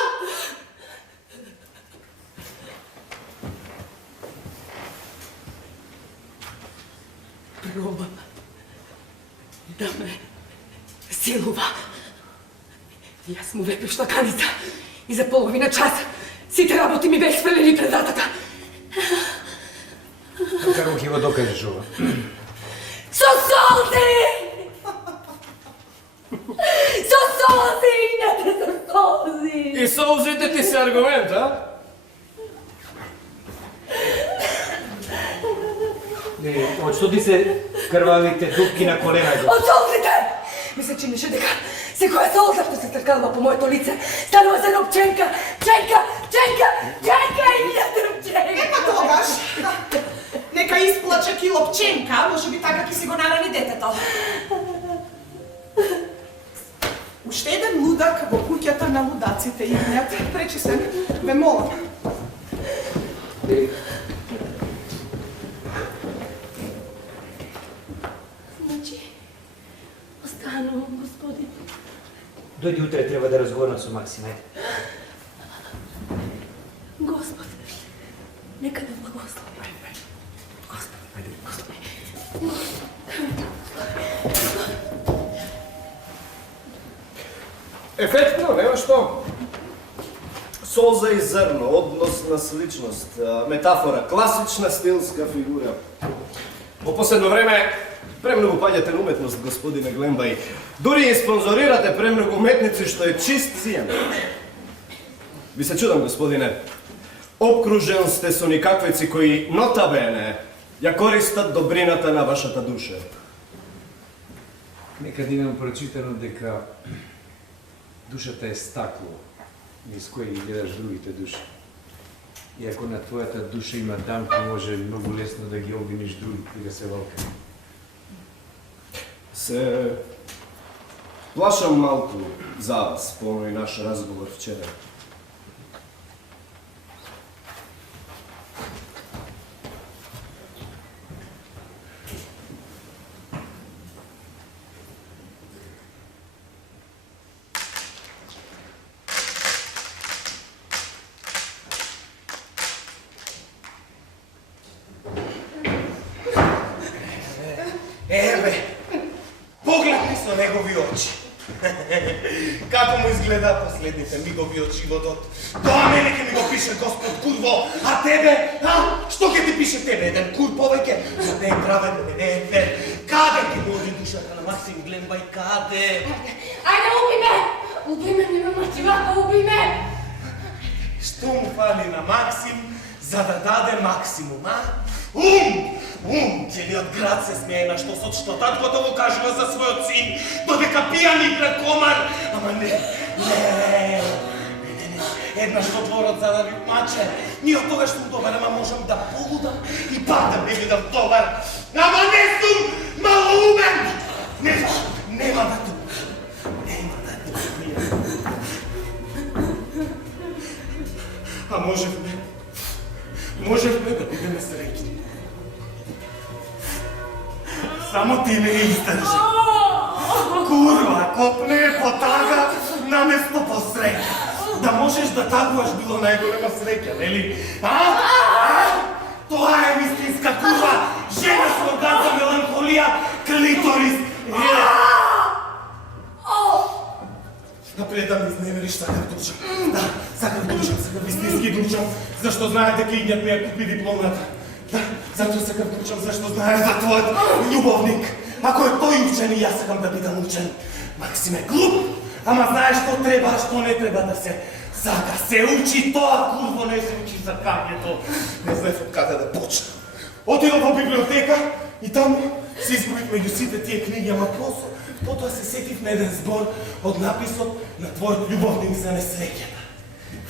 Проба да ме силува. Јас му вепив шлаканица и за половина час сите работи ми бе спрелени пред вратата. Како ќе го докажеш ова? Со солзи! Со солзи, Игнате, со солзи! И солзите ти се аргумент, а? Од што ти се крвавите дупки на колената? Од солзите! Ми се чинеше дека секоја солза што се тркалува по моето лице станува за едно пченка, Игнате, пченка! Ема тогаш, нека исплаче кило пченка, може би така ќе си го нарани детето. Уште еден лудак во куќата на лудаците, Игнат. Пречи се, ве молам. Значи, останувам, господин. Дојди утре, треба да разговарам со Максим, ајде. Господ, нека да благослови. Господ, Господи. Ефектно, нема што. Солза и зрно, однос на сличност, метафора, класична стилска фигура. Во последно време премногу паѓате на уметност, господине Глембај. Дури и спонзорирате премногу уметници, што е чист сијан. Ви се чудам, господине. Обкружен сте со никаквици кои нотабене ја користат добрината на вашата душа. Некад имам прочитано дека душата е стакло, низ кое ги гледаш другите души. И ако на твоята душа има дамки, може многу лесно да ги обвиниш други и да се вълка. Се плашам малку за вас по оној наш разговор вчера. Еве, погледни со негови очи. Како му изгледа последните мигови од животот. Тоа мене ке ми го пише Господ Курво, а тебе, што ќе ти пише тебе? Еден кур повеќе? За не е праведно, не е фер. Каде ќе го оди душата на Максим Глембај, каде? Ајде, убij me! Убij me, нема мотивака, убij me! Што му фали на Максим, за да даде максимум, а? Целиот град се смее на што таткото го кажува за својот син, додека пијан игра комар, ама не, еднаш во дворот задави маче, ние од тогаш сум добар, ама можам да полудам и пак да не бидам добар, ама не сум малоумен, нема да ту, а можевме да бидеме среќни. Само ти не издржи. Курва, копне потага наместо по среќа. Да можеш да тагуваш било најголема среќа, нели? Тоа е вистинска курва, жена со оргазм, меланхолија, клиторис. Напред да ми изневериш, сакав душам. Да, сакав вистински душам, зашто знае дека игнат ми ја купи дипломата. Да, затоа сакав душам, зашто знае за твојот љубовник. Ако е тој учен и јас сакам да бидам учен. Максим е глуп, ама знае што треба, а што не треба да се сака. Се учи тоа, курво, не се учи за кањето. Не знаев од каде да почна. Отидов во библиотека и таму се изброив меѓу сите тие книги, ама потоа се сетив на еден збор од написот на твојот љубовник за несреќата.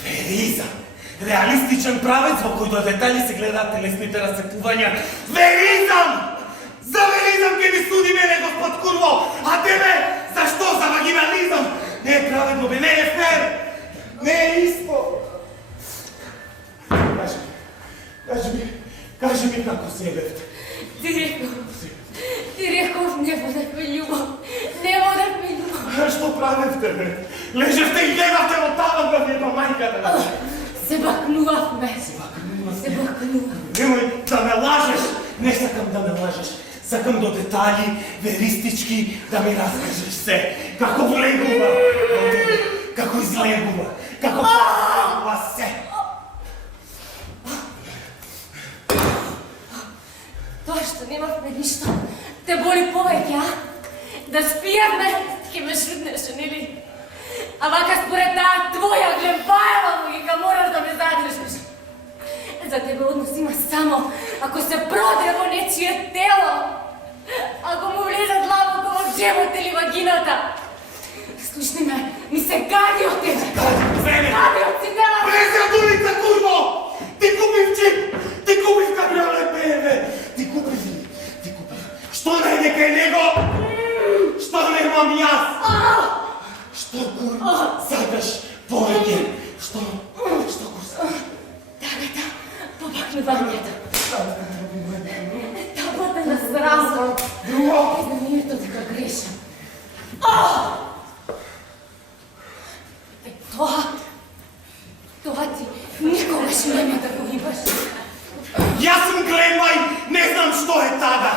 Веризам. Реалистичен правец во кој до детали се гледаат телесните расцепувања. Веризам! За веризам ке ми суди мене, Господ Курво, а тебе зашто? За вагинализам? Не е праведно, бе, не е фер! Не е исто! Кажи ми како се ебевте. Ти реков, не водевме љубов. Не водевме љубов. Што правевте, бе? Лежевте и гледавте во таван да ви една мајката. Се бакнувавме. Немој да ме лажеш. Не сакам да ме лажеш. Сакам до детали, веристички, да ми раскажеш се. Како влегува, како излегува, како влегува се. Тоа што немавме ништо, те боли повеќе, а? Да спиевме, ке ме шутнеше, нели? А вака според таа твоја Глембајева логика мораш да ме задржиш. За тебе однос има само ако се проде во нечие тело. Ако му влезе длабоко во джебот или вагината. Слушни ме, ми се гади од тебе. Гади од си тела. Влезе од улица, курво! Ти купив чип! Ти купив кабриолет БМВ! Ти купив. Што најде кај него? Што немам јас? Што курво сакаш повеќе? Што курво сакаш? Тагата, побакнувањето. Табата на сразом. Признанието дека грешам. Тоа ти никогаш нема да го имаш. Јас сум Глембај, не знам што е тага.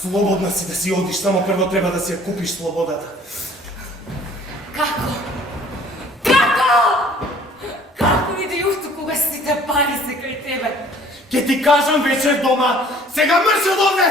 Слободна си да си одиш, само прво треба да си ја купиш слободата. Како? Ке ти кажам вечер дома, сега мрш од овде!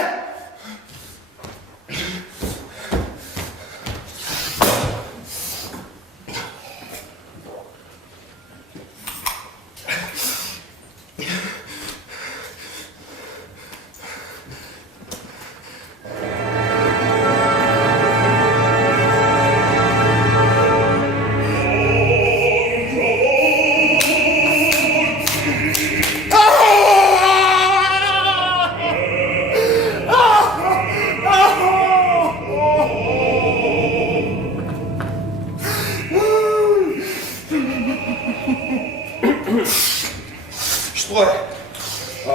Што е?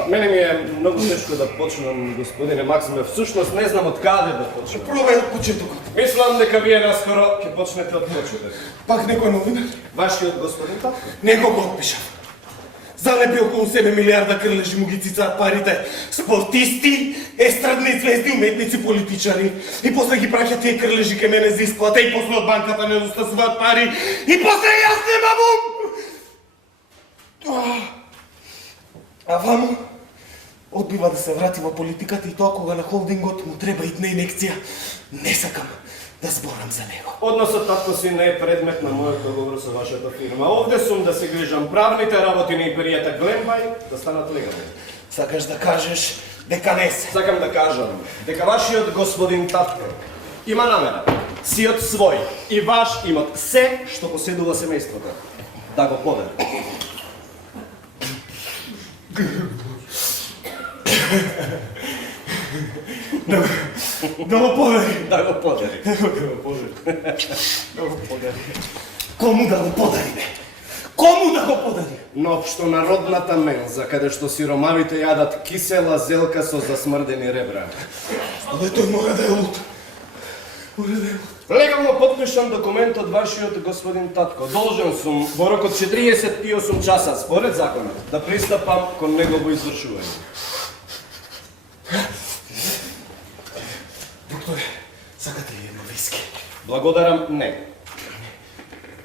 Мене ми е многу тешко да почнам, господине Максиме. Всушност не знам од каде да почнам. Пробај од почетокот. Мислам дека вие наскоро ќе почнете од почеток. Пак некој новинар? Вашиот господин Татко? Него го отпишав. Залепи околу себе милиарда крлежи му ги цицаат парите. Спортисти, естрадни звезди, уметници, политичари. И после ги праќа тие крлежи ке мене за исплата и после од банката не достасуваат пари. И после јас немам ум! А ваму одбива да се врати во политиката и тоа кога на холдингот му треба итна инекција. Не сакам да зборам за него. Односот татко си не е предмет на мојот договор со вашата фирма. Овде сум да се грижам правните работи на империјата Глембај да станат легални. Сакаш да кажеш дека не се? Сакам да кажам дека вашиот господин татко има намера сиот свој и ваш имот се што поседува семејството да го подари. Да го подари. Да го подари. Кому да го подари, бе? Кому да го подари? На општонародната менза, каде што сиромавите јадат кисела зелка со засмрдени ребра. Але тој мора да е луд. Мора да е луд. Легално подпишам документ од вашиот господин татко. Должен сум во рок од 48 часа според законот да пристапам кон негово извршување. Докторе, сакате ли едно виски? Благодарам, не.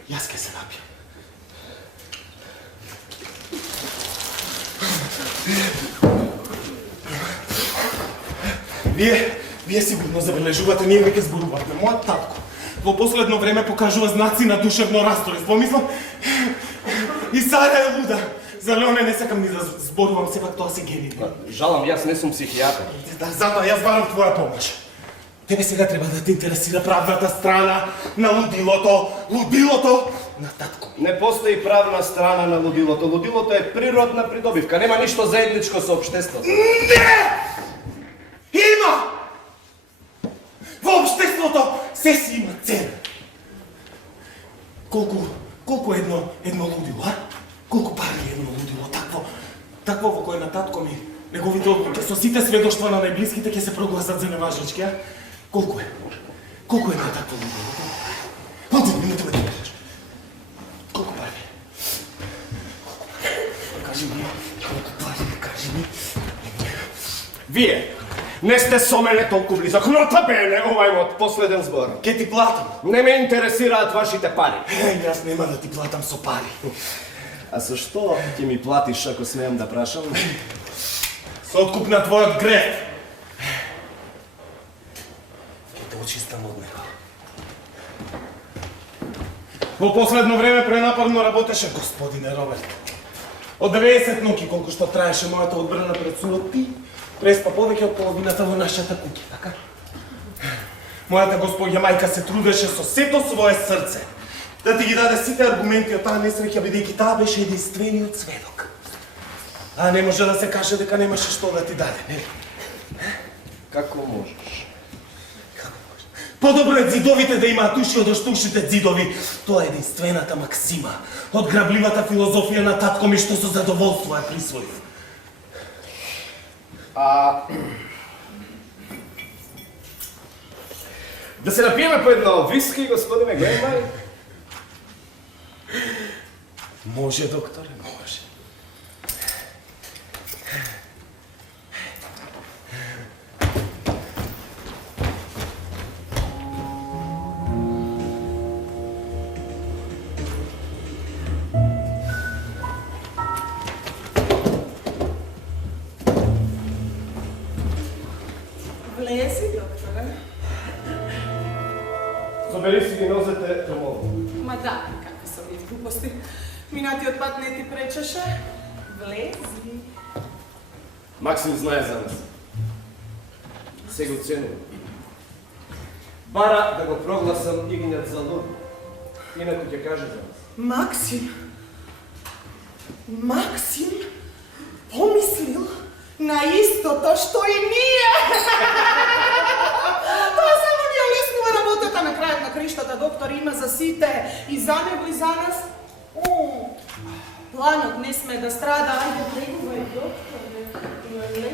Јас ке се напијам. Вие сигурно забележувате, ние веќе зборувавме. Мојот татко во последно време покажува знаци на душевно расстройство. Мислам, и Сара е луда. За Леоне не сакам ни да зборувам, сепак тоа се генити. Жалам, јас не сум психијатар. Да, затоа јас барам твоја помош. Тебе сега треба да те интересира правната страна на лудилото. Лудилото на татко. Не постои правна страна на лудилото. Лудилото е природна придобивка. Нема ништо заедничко со општеството. Не! Има! Во општеството се си има цена. Колку едно лудило, а? Колку пари е едно лудило? Такво во кое на татко ми неговите одлуки со сите сведоштва на најблиските ќе се прогласат за неважнички, а? Колку е? Колку е на такво лудило? Оди, не треба да кажеш. Колку пари? Кажи ми, колку пари, кажи ми. Вие не сте со мене толку близок, но бене, овај мот последен збор. Ке ти платам. Не ме интересираат вашите пари. Јас нема да ти платам со пари. А со што ќе ми платиш, ако смеам да прашам? Со откуп на твојот грех. Ке те очистам од него. Во последно време пренапорно работеше господине Роберт. Од 90 ноќи колку што траеше мојата одбрана пред судот, ти преспа повеќе од половината во нашата куќа, така? Мојата господја мајка се трудеше со сето свое срце да ти ги даде сите аргументи од таа несреќа, бидејќи таа беше единствениот сведок. А не може да се каже дека немаше што да ти даде, нели? Како можеш? Подобро е ѕидовите да имаат уши од што ушите ѕидови. Тоа е единствената максима од грабливата филозофија на татко ми што со задоволство ја присвоив. Да се напиеме по едно виски, господине Глембај? Може, докторе, може. Бери си ги нозете домово. Ма да, какви са ми глупости. Минатиот пат не ти пречеше. Влези. Максим знае за нас. Се го ценува. Бара да го прогласам игнат за луд. Инако ќе каже за нас. Максим? Максим помислил на истото што и ние. Тоа само ни олеснува работата на крајот на краиштата. Доктор има за сите и за него и за нас. Планот не сме да страда. Ајде, легувај, докторе. Легувај.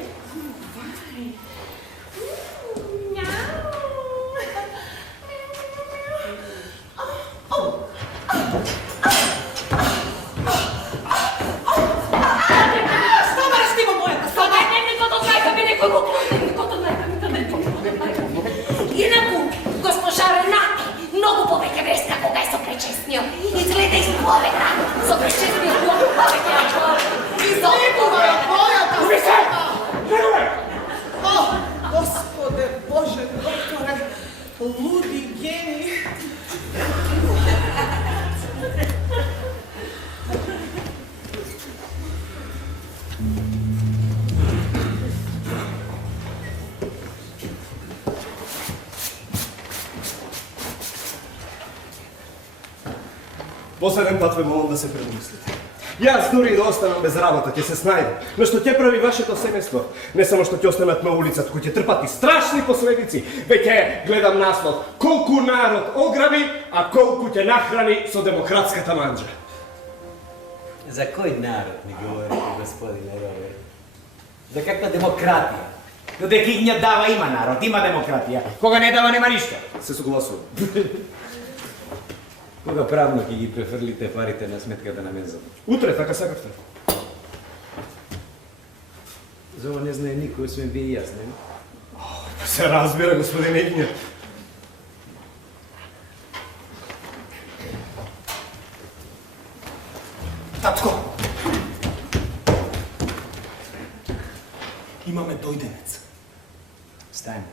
Инаку, госпожа Ренате, многу повеќе вреска кога е со пречестниот. Изгледа изпловена, со пречестниот многу повеќе Излегува твојата слава! О, Господе Боже, докторе, луди гени. Последен пат ве молам да се премислите. Јас дури и да останам без работа, ќе се снајдам. Но што ќе прави вашето семејство? Не само што ќе останат на улицата, кој ќе трпати страшни последици, веќе гледам наслов колку народ ограби, а колку ќе нахрани со демократската манџа. За кој народ ми говорите, господине Ровер? За каква демократија? Додека игња дава има народ, има демократија. Кога не дава нема ништо. Се согласувам. Кога правно ќе ги префрлите парите на сметката на мензата? Утре, така сакавте. За ова не знае никој, освен вие и јас, не? Се разбира, господин Игња. Татко! Имаме дојденец. Стајме.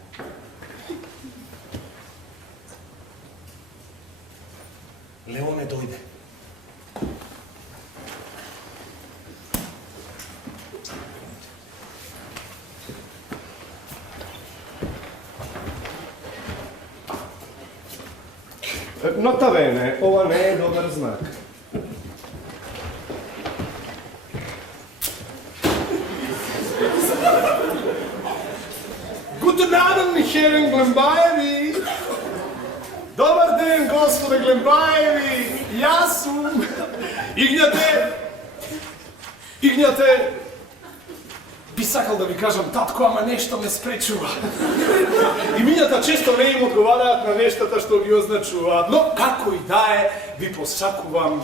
Леоне дојде. Нотавене, ова не е добар знак. Guten Abend, Michele Glembajevi! Dobar den, gospode Glembajevi! Јас сум... Игњате... Би сакал да ви кажам татко, ама нешто ме спречува. Имињата често не им одговараат на нештата што ги означуваат, но како и да е, ви посакувам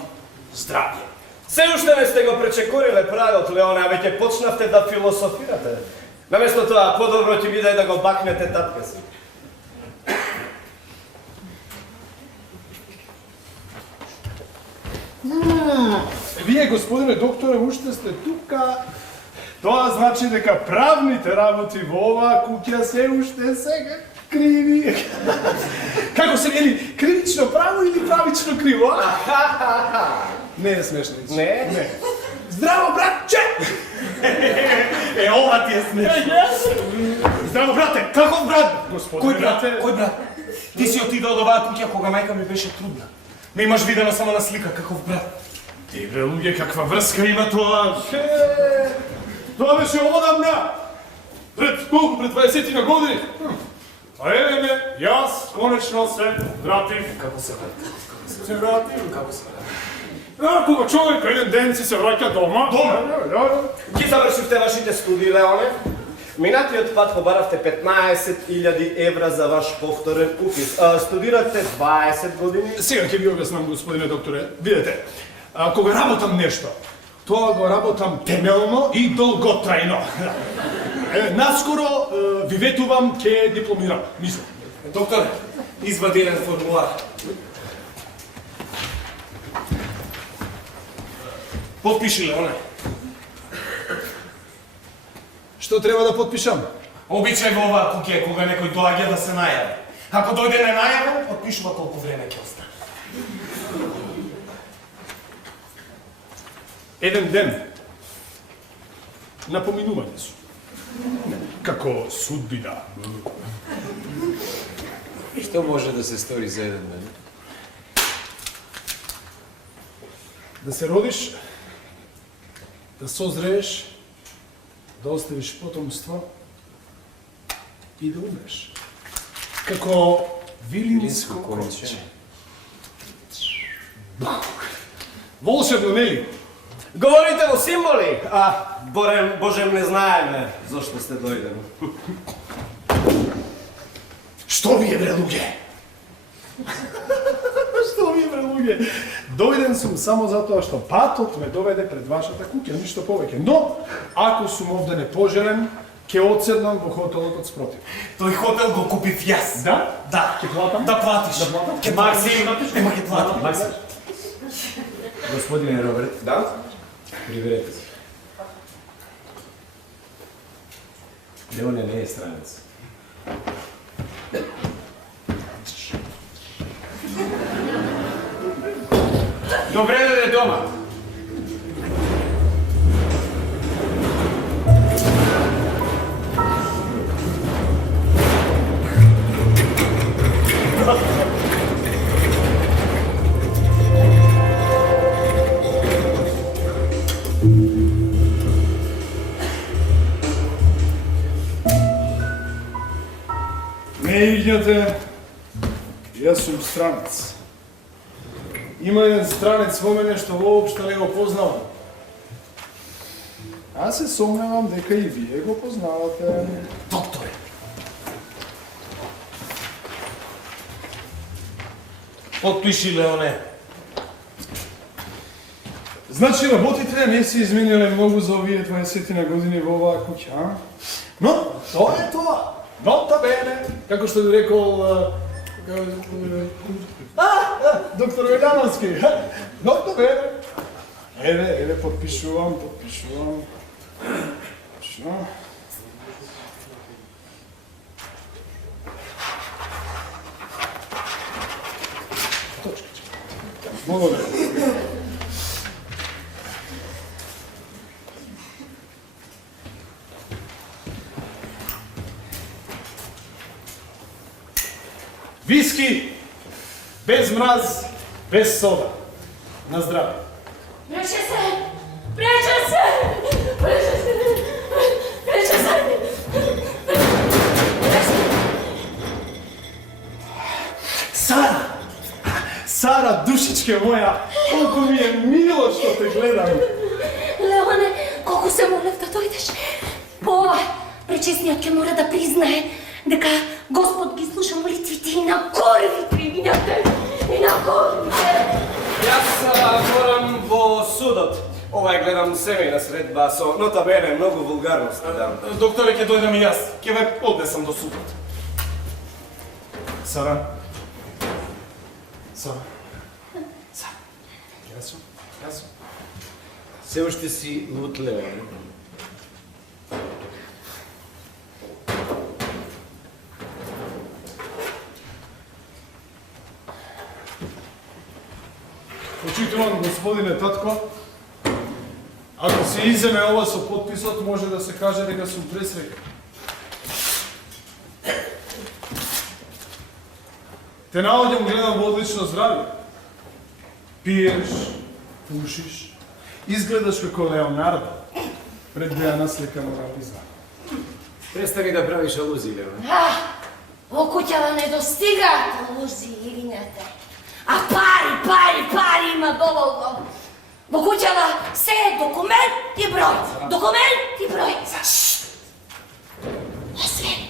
здравје. Се уште не сте го пречекориле правилот, Леоне, а веќе почнавте да философирате. Наместо тоа, подобро ќе биде да го бакнете татка си. Вие, господине докторе, уште сте тука. Тоа значи дека правните работи во оваа куќа се уште сега криви. Како се вели, кривично право или правично криво? Не е смешно. Не? Не. Здраво, братче! Ова ти е смешно. Здраво, брате! Каков брат? Господине, Кој брат? Кој брат? Ти си отида од оваа куќа кога мајка ми беше трудна. Ме имаш видено само на слика, каков брат. Ти, бре, луѓе, каква врска има тоа? Тоа беше одамна. Пред колку? Пред 20 на години. А еве ме, јас конечно се вратив. Како се врати? Се вратив. Како се врати? Кога човек еден ден си се враќа дома. Ги завршивте вашите студии, Леоне? Минатиот пат побаравте 15.000 евра за ваш повторен упис. Студирате 20 години. Сега ќе ви објаснам, господине докторе. Видете, кога работам нешто, тоа го работам темелно и долготрајно. Наскоро ви ветувам ќе дипломирам, мислам. Докторе, извади еден формулар. Подпиши, Леоне. Што треба да подпишам? Обичај во оваа куќа кога некој доаѓа да се најави. Ако дојде на најава, отпишува колку време ќе остане. Еден ден, напоминување су. Како судбина. Што може да се стори за еден ден? Да се родиш, да созрееш, да оставиш потомство и да умреш. Како вилинско конче. Волшебно, нели? Говорите о символи, а Божем не знаеме зошто сте дојдени. Што ви е, бре, луѓе? Што ви е, бре, луѓе? Дојден сум само затоа што патот ме доведе пред вашата куќа, ништо повеќе. Но, ако сум овде непожелен, ќе одседнам во хотелот од спротив. Тој хотел го купив јас. Да? Да. Ќе платам? Да платиш. Да платам? Ќе Максим, нема ќе платам. Максим. Господине Роберт. Да? Приберете се. Леоне не е странец. Добре дојде дома. Не игнате, јас сум странец. Има еден странец во мене што воопшто не го познавам. Аз се сомневам дека и вие го познавате. Докторе. Подпиши, Леоне. Значи работите не се измениле многу за овие 20 на години во оваа куќа, а? Но, тоа е тоа. Нота бене, како што би рекол доктор Ведановски. Нота бене. Еве, подпишувам. Точка. Благодарам. Виски, без мраз, без сода. На здраве. Прече се! Сара, душичке моја, колку ми е мило што те гледам. Леоне, колку се молев да дојдеш. Пречесниот ќе мора да признае дека Господ ги слуша молитвите и на корвите игњате. И на корвите. Јас морам во судот. Ова е гледам семејна средба со нота бене многу вулгарност. Докторе, ќе дојдам и јас. Ќе ве однесам до судот. Сара. Јас сум. Се уште си лут, Леоне. Почитувам, господине татко, ако се иземе ова со подписот, може да се каже дека сум пресреќен. Те наоѓам, гледам во одлично здравје. Пиеш, пушиш, изгледаш како Леонардо пред да ја наслика Мона Лиза. Престани да правиш алузии, Леоне. Во куќава не достигаат алузии игњате. А пари има доволно. Во куќава се е документ и број. Документ и број. Освен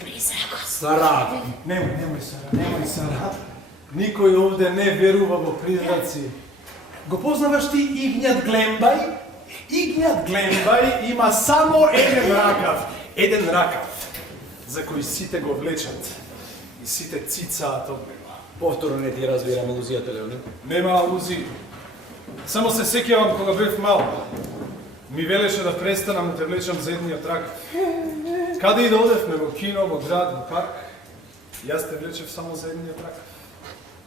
призракот. Сара! Немој, Сара. Никој овде не верува во призраци. Го познаваш ти Игњат Глембај? Игњат Глембај има само еден ракав, за кој сите го влечат и сите цицаат од него. Повторно не ти разбирам алузијата, Леоне. Нема алузии. Само се сеќавам кога бев мал. Ми велеше да престанам да те влечам за едниот ракав. Каде и да одевме, во кино, во град, во парк, Јас те влечев само за едниот рак.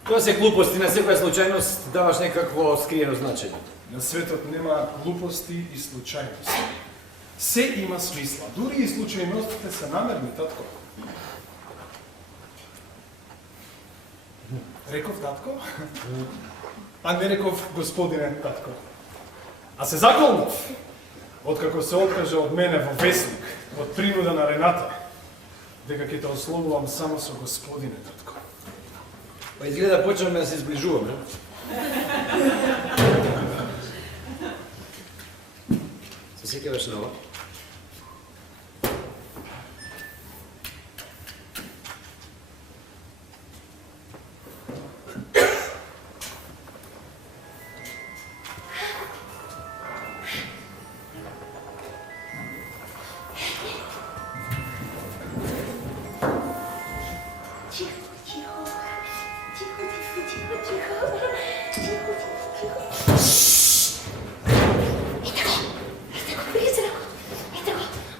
Тоа се глупости, на секоја случајност даваш некакво скриено значење. На светот нема глупости и случајности. Се има смисла, дури и случајностите се намерни, татко. Реков татко? А не реков господине татко. А се заколнав, откако се откаже од мене во весник, од принуда на Рената, дека ќе те ословувам само со господине татко. Па изгледа почнеме да се сближуваме. Се сеќаваш на ова?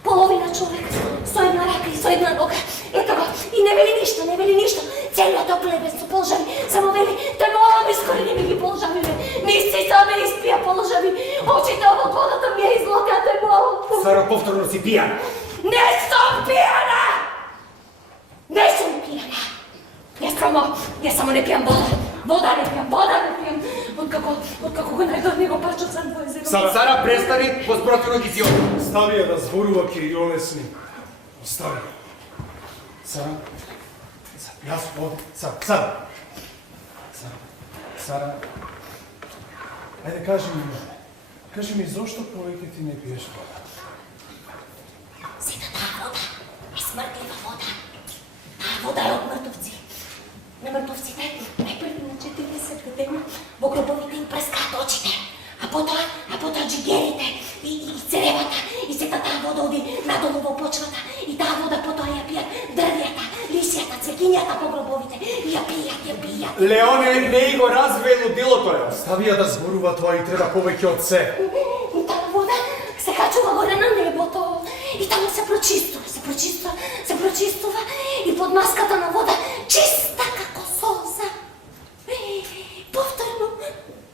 Половина човек, со една рака и со една нога. Ето го, и не вели ништо. Целиот плебес со полжави, само вели, те молам искорени ми ги полжавиле. Мисци саме испија полжави. Очите од водата ми ја излока, те молам. Сара, повторно си пијан. Не сум пијана! Не сум пијана. Јас само не пијам вода. Вода не пијам. Откако го најдов него парчот сам во езеро. Сара, престани, поспротивно ги си оди. Остави ја да зборува ке и олесни. Остави. Сара. Јас оди. Сара. Ајде кажи ми зошто повеќе ти не пиеш вода? Сета таа вода е смртлива вода. Таа вода е од мртовци. На мртовците најпрви на 40 година во гробовите им прескаат очите, а потоа джигерите и цревата и сета таа вода оди надолу во почвата и таа вода потоа ја пијат дрвјата, лисјата, цвеќињата по гробовите и ја пијат. Леоне, не го разве лудилото е. Остави ја да зборува, тоа и треба повеќе од се. И таа вода се качува горе на небото и таму се прочистува и под маската на вода чиста како соза. Повторно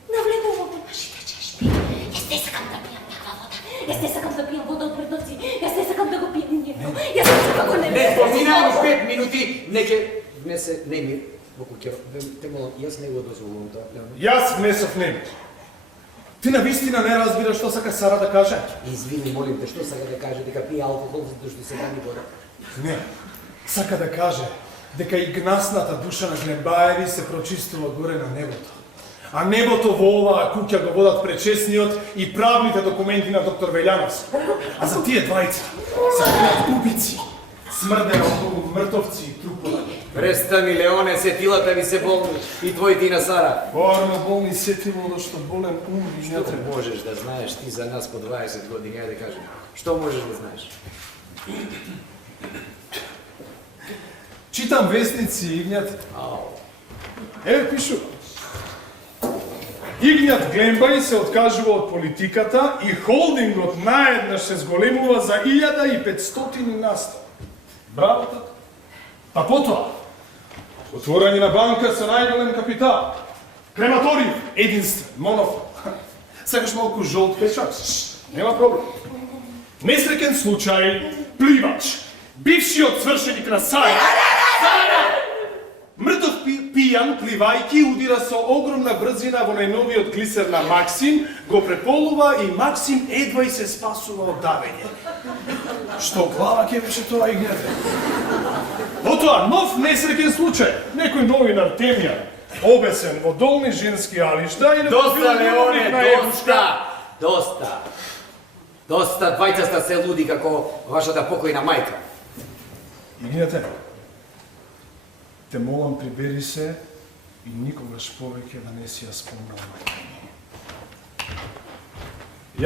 навлегува во нашите чешми. Јас не сакам да пијам таква вода. Јас не сакам да пијам вода од предоци. Јас не сакам да го пијам него. Јас не сакам да го не Не поминавам 5 минути, неќе внесе немир во куќа. Те молам, јас не го дозволувам тоа, Леоне. Јас внесов немир. Ти навистина не разбираш што сака Сара да каже? Извини, молим те, што сака да каже дека пие алкохол затоа што се брани вода? Не, сака да каже дека и гнасната душа на Глембаеви се прочистува горе на небото. А небото во оваа куќа го водат пречесниот и правните документи на доктор Велјановски. А за тие двајца се кријат убици, смрдено околу мртовци и трупови. Престани, Леоне, сетилата ми се болни и твоите и на Сара. Порно болни сетило што болен ум ги Што можеш да знаеш ти за нас по 20 години, ајде кажи. Што можеш да знаеш? Читам вестници, Игњат. Еве пишу. Игњат Глембај се откажува од политиката и холдингот наеднаш се зголемува за 1500%. Браво, татко. А потоа, отворање на банка со најголем капитал. Крематориум, единствен, монофон. Сакаш малку жолт печат? Нема проблем. Несреќен случај, пливач, бившиот свршеник на Сара, мртов пијан, пливајки, удира со огромна брзина во најновиот глисер на Максим, го преполува и Максим едва и се спасува од давење. Што глава ќе беше тоа, Игњате? Потоа, нов несреќен случај. Некој новинар Темјан, обесен во долни женски алишта и Доста, Леоне, доста. Доста, двајца сте се луди како вашата покојна мајка. Игњате, те молам прибери се и никогаш повеќе да не си ја спомнал мајка ми.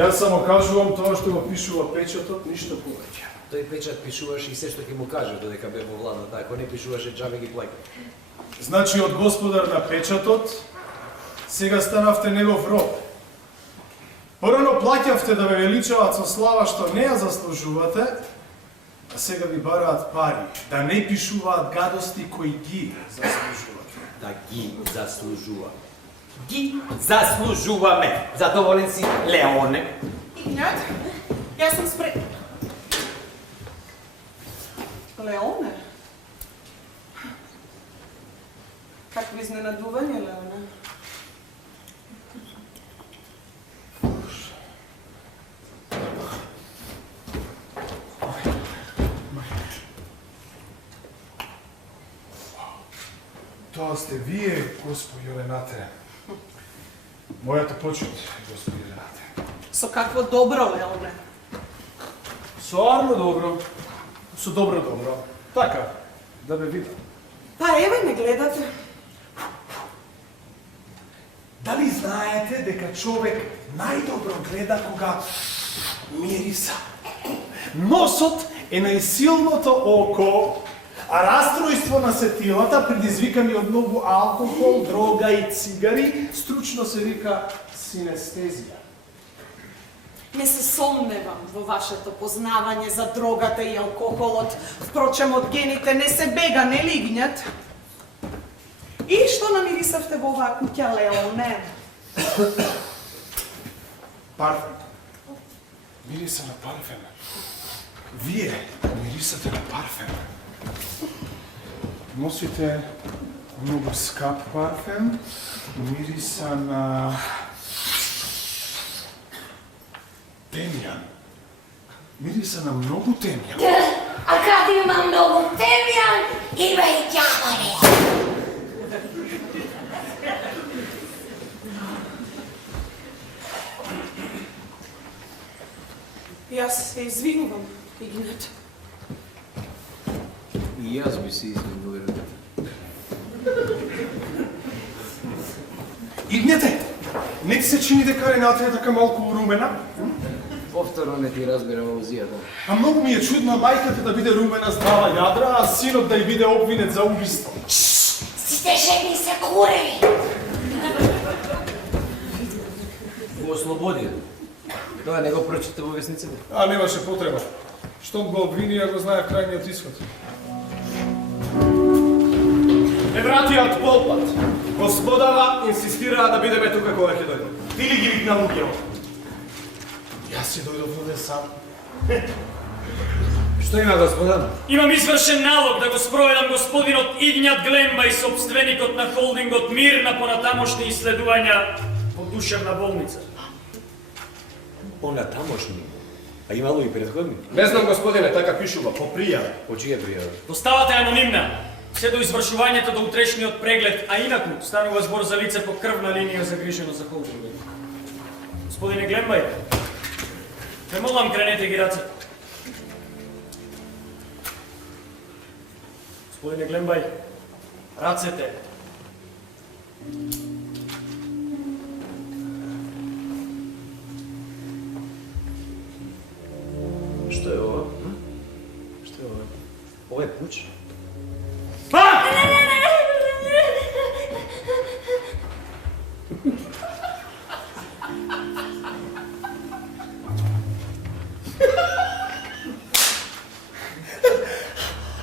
Јас само кажувам тоа што го пишува печатот, ништо повеќе. Тој печат пишуваше и се што ќе му каже додека бе во владата, ако не пишуваше џабе ги плаќа. Значи од господар на печатот, сега станавте негов роб. Порано плаќавте да ве величават со слава што не ја заслужувате, А сега ви бараат пари, да не пишуваат гадости кои ги заслужуваат. Да ги заслужува. Ги заслужуваме. Задоволен си, Леоне? Игнат, јас сум Леоне? Какво изненадување, Леоне? Тоа сте вие, господи Ренате. Мојата почет, господи Ренате. Со какво добро, Леоне? Соарно добро. Со добро. Така, да ме видам. Па еве ме гледате. Дали знаете дека човек најдобро гледа кога мириса? Носот е најсилното око, а растројство на сетилата, предизвикани од многу алкохол, дрога и цигари, стручно се вика синестезија. Не се сомневам во вашето познавање за дрогата и алкохолот. Впрочем, од гените не се бега, нели Игнат? И што намирисавте во оваа куќа, Леоне? Парфем. Мириса на парфем. Вие мирисате на парфем. Носите многу скап парфем, мириса на темјан. Мириса на многу темјан. А каде има многу темјан, има и ѓаволе. Јас се извинувам, Игнат. И јас би се извинувал. Игнете! Не ти се чини дека Рената е така малку урумена? Повторно не ти разбирам лозијата. А многу ми е чудно мајката да биде румена здрава јадра, а синот да ја биде обвинет за убиство. Сите жени се куреви. Го ослободи. Тоа не го прочита во весниците. А немаше потреба. Штом го обвини, ја го знае крајниот исход. Евратијат полпат. Господава инсистираа да бидеме тука кога ќе дојдат. Ти ли ги викна луѓето? Јас си дојдов овде сам. Што има, господа? Имам извршен налог да го спроведам господинот Игнат Глембај, собственикот на холдингот Мир на понатамошни исследувања во душевна болница. Понатамошни? А имало и претходни? Не знам, господине, така пишува, по пријава. По чија пријава? Доставата е анонимна. Се до извршувањето до утрешниот преглед, а инаку станува збор за лице по крвна линија загрижено за холдингот. Господине Глембај, ве молам, кренете ги рацете. Господине Глембај, рацете. Што е ова? Што е ова? Ова е пуч?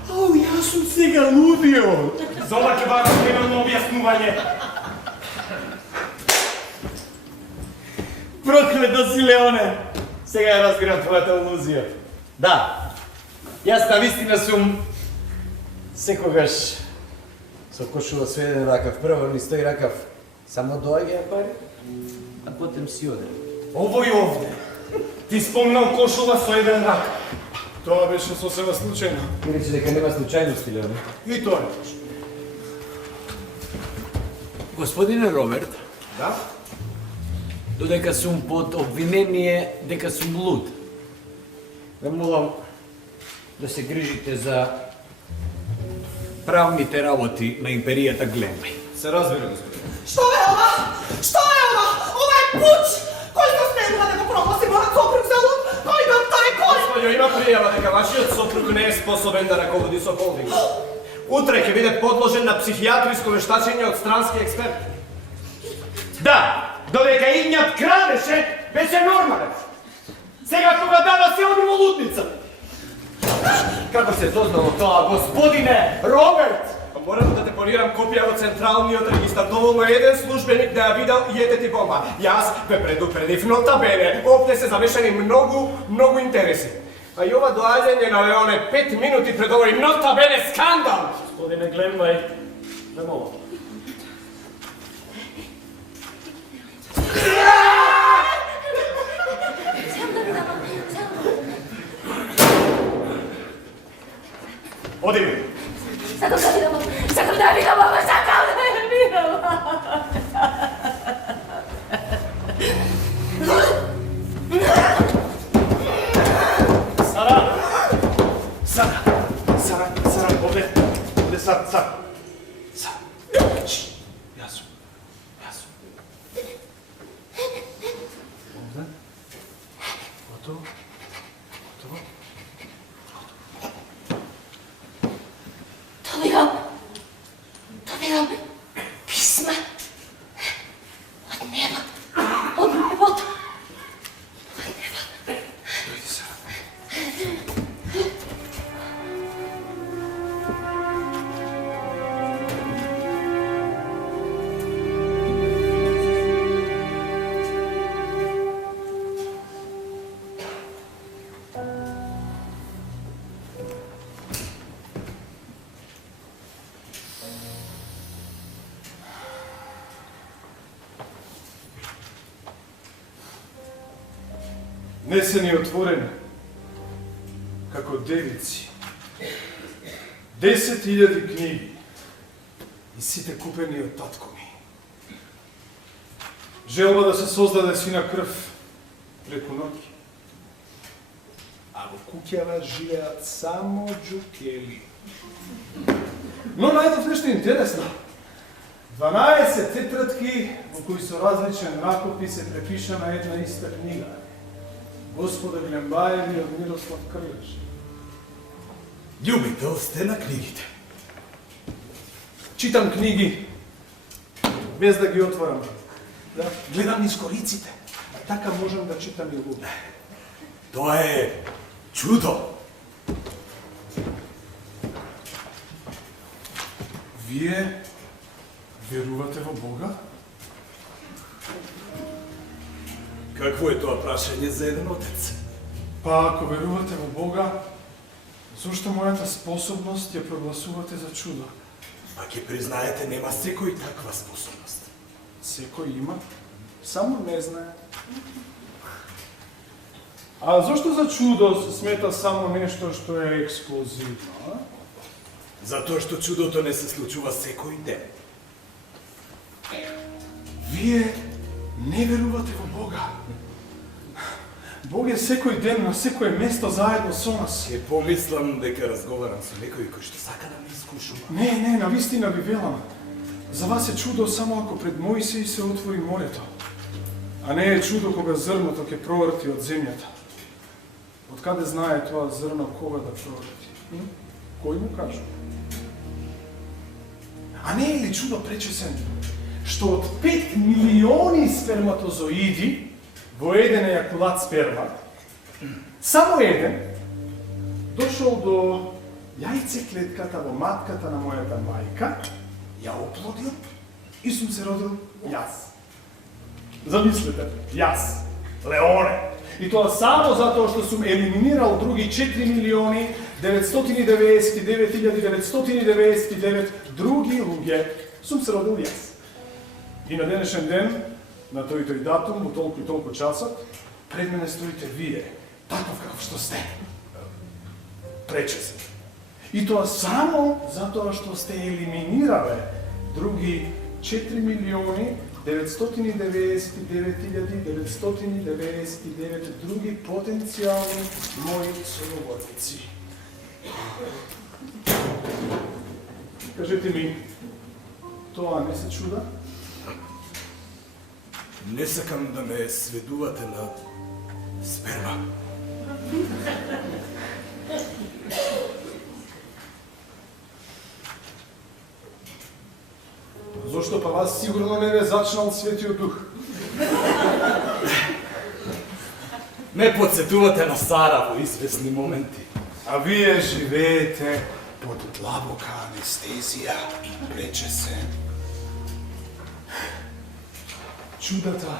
Ау, јас сум сега лудио. Зола ќе барам премално објаснување. Проклето си, Леоне. Сега ја разбирам твојата илузија. Да, јас навистина сум секогаш со кошула со еден ракав. Прво ни стои ракав, само доаѓа пари, а потем си оде. Овој овде. Ти спомнал кошула со еден рак. Тоа беше сосема случајно. Рече дека нема случајности, Леоне. И тоа е точно. Господине Роберт, Да? додека сум под обвинение дека сум луд, ве молам да се грижите за правните работи на империјата Глембај. Се разбира, господине. Што е ова? Што е ова? Ова е пуч! Кој го смеува да го прогласи мојот сопруг за луд? Кој докторе, кој? Господио, има пријава дека вашиот сопруг не е способен да раководи со холдингот. Утре ќе биде подложен на психијатриско вештачење од странски експерт. Да, додека Игнат крадеше, беше нормален. Сега кога дава се оди во лудница. Како се дознало тоа, господине Роберт? Морам да депонирам копија во централниот регистар. Доволно еден службеник да ја видел и ете ти бомба. Јас ве предупредив, нотабене, овде се замешани многу интереси. А и ова доаѓање на Леоне 5 минути пред овој нотабене скандал! Господине Глембај, Лемово. Оди ми! Сакам да видам, сакам да видам, мама, сакам да видам, мама. Сара, овде, Сара. Јас сум. Овде. Готово. Добивам писма од неба, од небото. Дојди, Сара. Несени отворени, како девици, 10.000 книги и сите купени од татко ми. Желба да се создаде сина крв преку ноќ. А во куќава живеат само џукели. Но најдов нешто интересно. 12 тетрадки во кои со различен ракопис се препишана една иста книга. Господа Глембаеви од Мирослав Крлеш. Љубител сте на книгите. Читам книги, без да ги отворам. Да, гледам низ кориците, а така можам да читам и луѓе. Тоа е чудо. Вие верувате во Бога? Какво е тоа прашање за еден отец? Па ако верувате во Бога, зошто мојата способност ја прогласувате за чудо? Па ќе признаете, нема секој таква способност. Секој има, само не знае. А зошто за чудо се смета само нешто што е ексклузивно? Затоа што чудото не се случува секој ден. Вие не верувате во Бога. Бог е секој ден на секое место заедно со нас. Ќе помислам дека разговарам со некој кој што сака да ме искушува. Не, навистина ви велам. За вас е чудо само ако пред Мојсеј се отвори морето. А не е чудо кога зрното ќе проврти од земјата. Од каде знае тоа зрно кога да проврти? Кој му кажа? А не е ли чудо пречесен што од 5 милиони сперматозоиди во еден ејакулат сперма, само еден дошол до јајцеклетката во матката на мојата мајка, ја оплодил и сум се родил јас. Замислете, јас, Леоне. И тоа само затоа што сум елиминирал други 4.999.999 други луѓе, сум се родил јас. И на денешен ден, на тој датум, во толку и толку часот, пред мене стоите вие, таков каков што сте. Пречесен. И тоа само затоа што сте елиминирале други 4.999.999 други потенцијални мои соговорници. Кажете ми, тоа не се чуда? Не сакам да ме сведувате на сперма. Зошто па вас сигурно не ве зачнал Светиот Дух? Ме подсетувате на Сара во известни моменти. a вие живеете под длабока анестезија, рече се. Чудата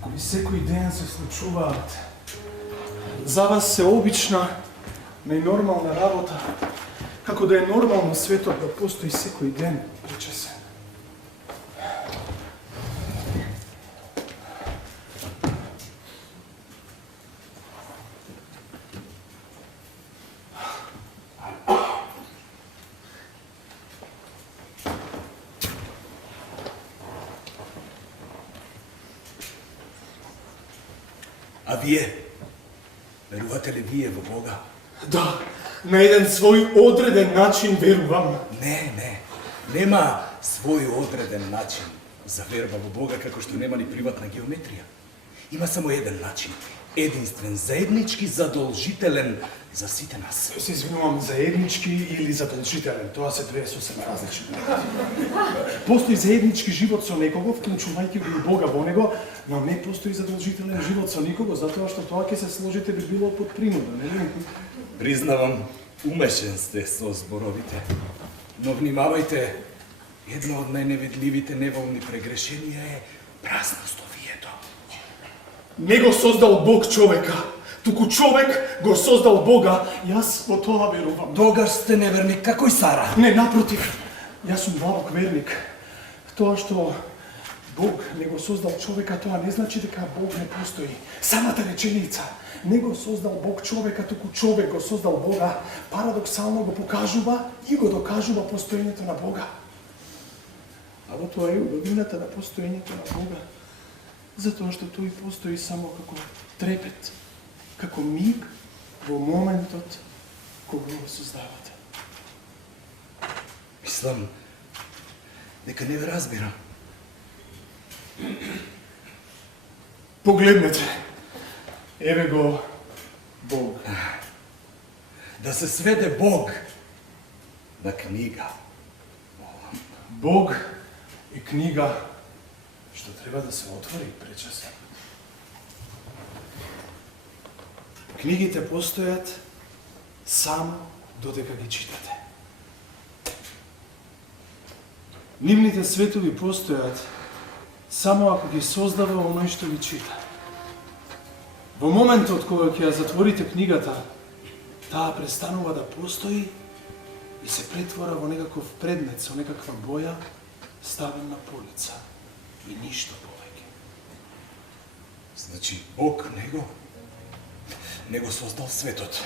кои секој ден се случуваат, за вас се обична, најнормална работа, како да е нормално светот да постои секој ден, рече се. А вие? Верувате ли вие во Бога? Да, на еден свој одреден начин верувам. Не. Нема свој одреден начин за верба во Бога, како што нема ни приватна геометрија. Има само еден начин. Единствен, заеднички, задолжителен за сите нас. Се извинувам, заеднички или задолжителен, тоа се две сосем различни. Постои заеднички живот со некого, вклучувајќи го и Бога во него, но не постои задолжителен живот со никого, затоа што тоа ќе се сложите би било под принуда, нели? Признавам, умешен сте со зборовите, но внимавајте, едно од најневидливите неволни прегрешенија е празнословието. Не го создал Бог човека, туку човек го создал Бога. Јас во тоа верувам. Тогаш сте неверник, како и Сара. Не, напротив, јас сум длабок верник. Тоа што Бог не го создал човека, тоа не значи дека Бог не постои. Самата реченица, не го создал Бог човека, туку човек го создал Бога, парадоксално го покажува и го докажува постоењето на Бога. А во тоа е убавината на постоењето на Бога, затоа што тој постои само како трепет, како миг во моментот кога го создавате. Мислам дека не ве разбирам. Погледнете, еве го Бог. Да се сведе Бог на книга. Бог е книга што треба да се отвори пречесно. Книгите постојат само додека ги читате. Нивните светови постојат само ако ги создава оној што ги чита. Во моментот кога ќе ја затворите книгата, таа престанува да постои и се претвора во некаков предмет со некаква боја, ставен на полица и ништо повеќе. Значи Бог не го создал светот.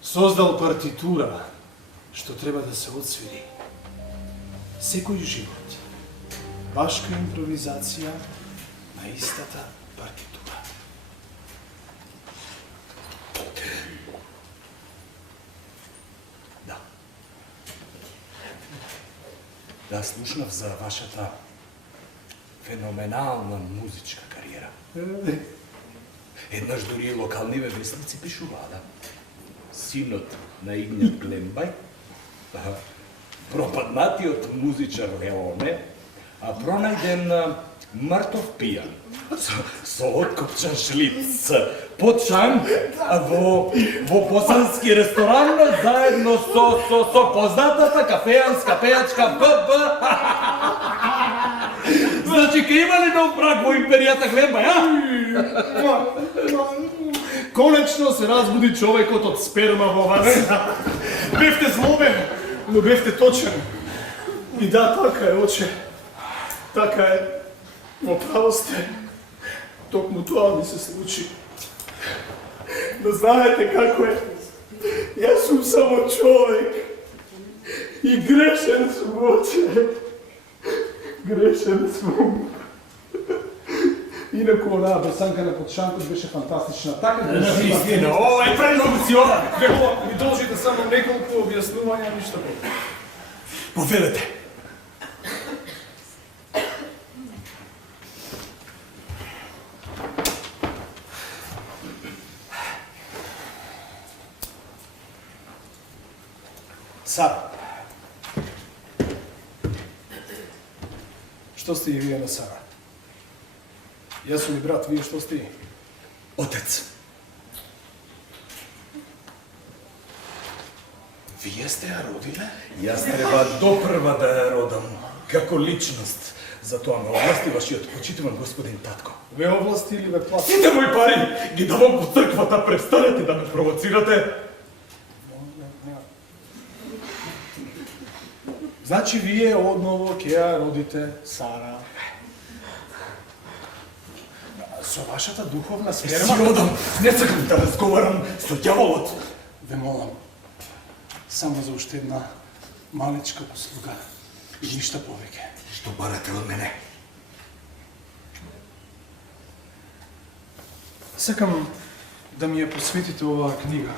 Создал партитура што треба да се отсвири. Секој живот, башка импровизација на истата партитура. Да, слушнав за вашата феноменална музичка кариера. Еднаш дури и локалниве вестници пишуваа, да. Синот на Игнат Глембај, пропаднатиот музичар Леоне, а пронајден мртов пијан, со откопчан шлиц, почан во босански ресторан, заедно со познатата кафеанска пејачка ББ. Значи, ке има ли нов брак во империјата Глембај, а? Конечно се разбуди човекот од сперма во вас. Бевте злобен, но бевте точен. И да, така е, оче. Така е. Во право сте. Токму тоа ми се случи. Да знаете како е. Јас сум само човек. И грешен сум, оче. Грешен сум. Инаку онаа бесанка на Потшанкот беше фантастична. Така беше. Истина, ова е премногу си одам. Ми должите само неколку објаснувања, ништо повеќе. Повелете. Сара. Што сте и вие на Сара? Јас сум и брат, вие што сте и? Отец. Вие сте ја родиле? Јас треба допрва да ја родам, како личност. Затоа ме овласти вашиот почитуван господин татко. Ве области или ве плати? Сите мои пари ги давам по црквата, престанете да ме провоцирате. Значи вие одново ќе ја родите Сара. Со вашата духовна Си сферма? одам, не сакам да разговарам со ѓаволот. Ве молам, само за уште една малечка услуга и ништа повеќе. Што барате од мене? Сакам да ми ја посветите оваа книга.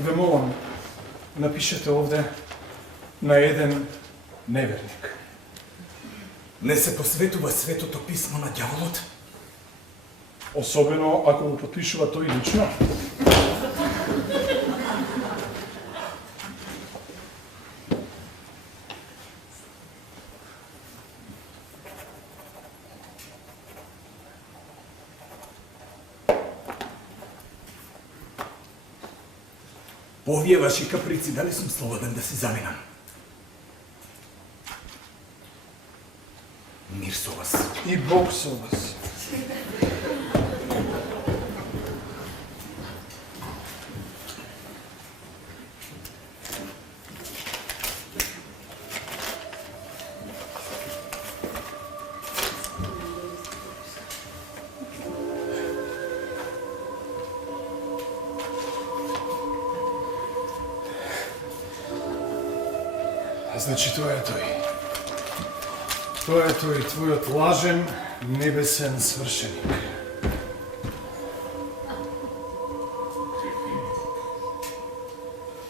Ве молам, напишете овде на еден неверник. Не се посветува светото писмо на ѓаволот? Особено ако го подпишува тој лично. По овие ваши каприци, дали сум слободен да си заминам? Мир со вас. И Бог со вас. Значи тоа е тој. Тоа е тој твојот лажен, небесен свршеник.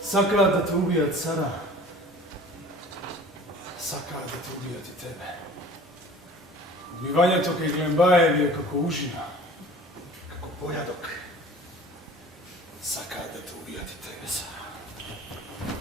Сакаат да те убијат, Сара. Сакаат да те убијат и тебе. Убивањето кај Глембаеви е како ужина, како појадок. Сакаат да те убијат и тебе, Сара.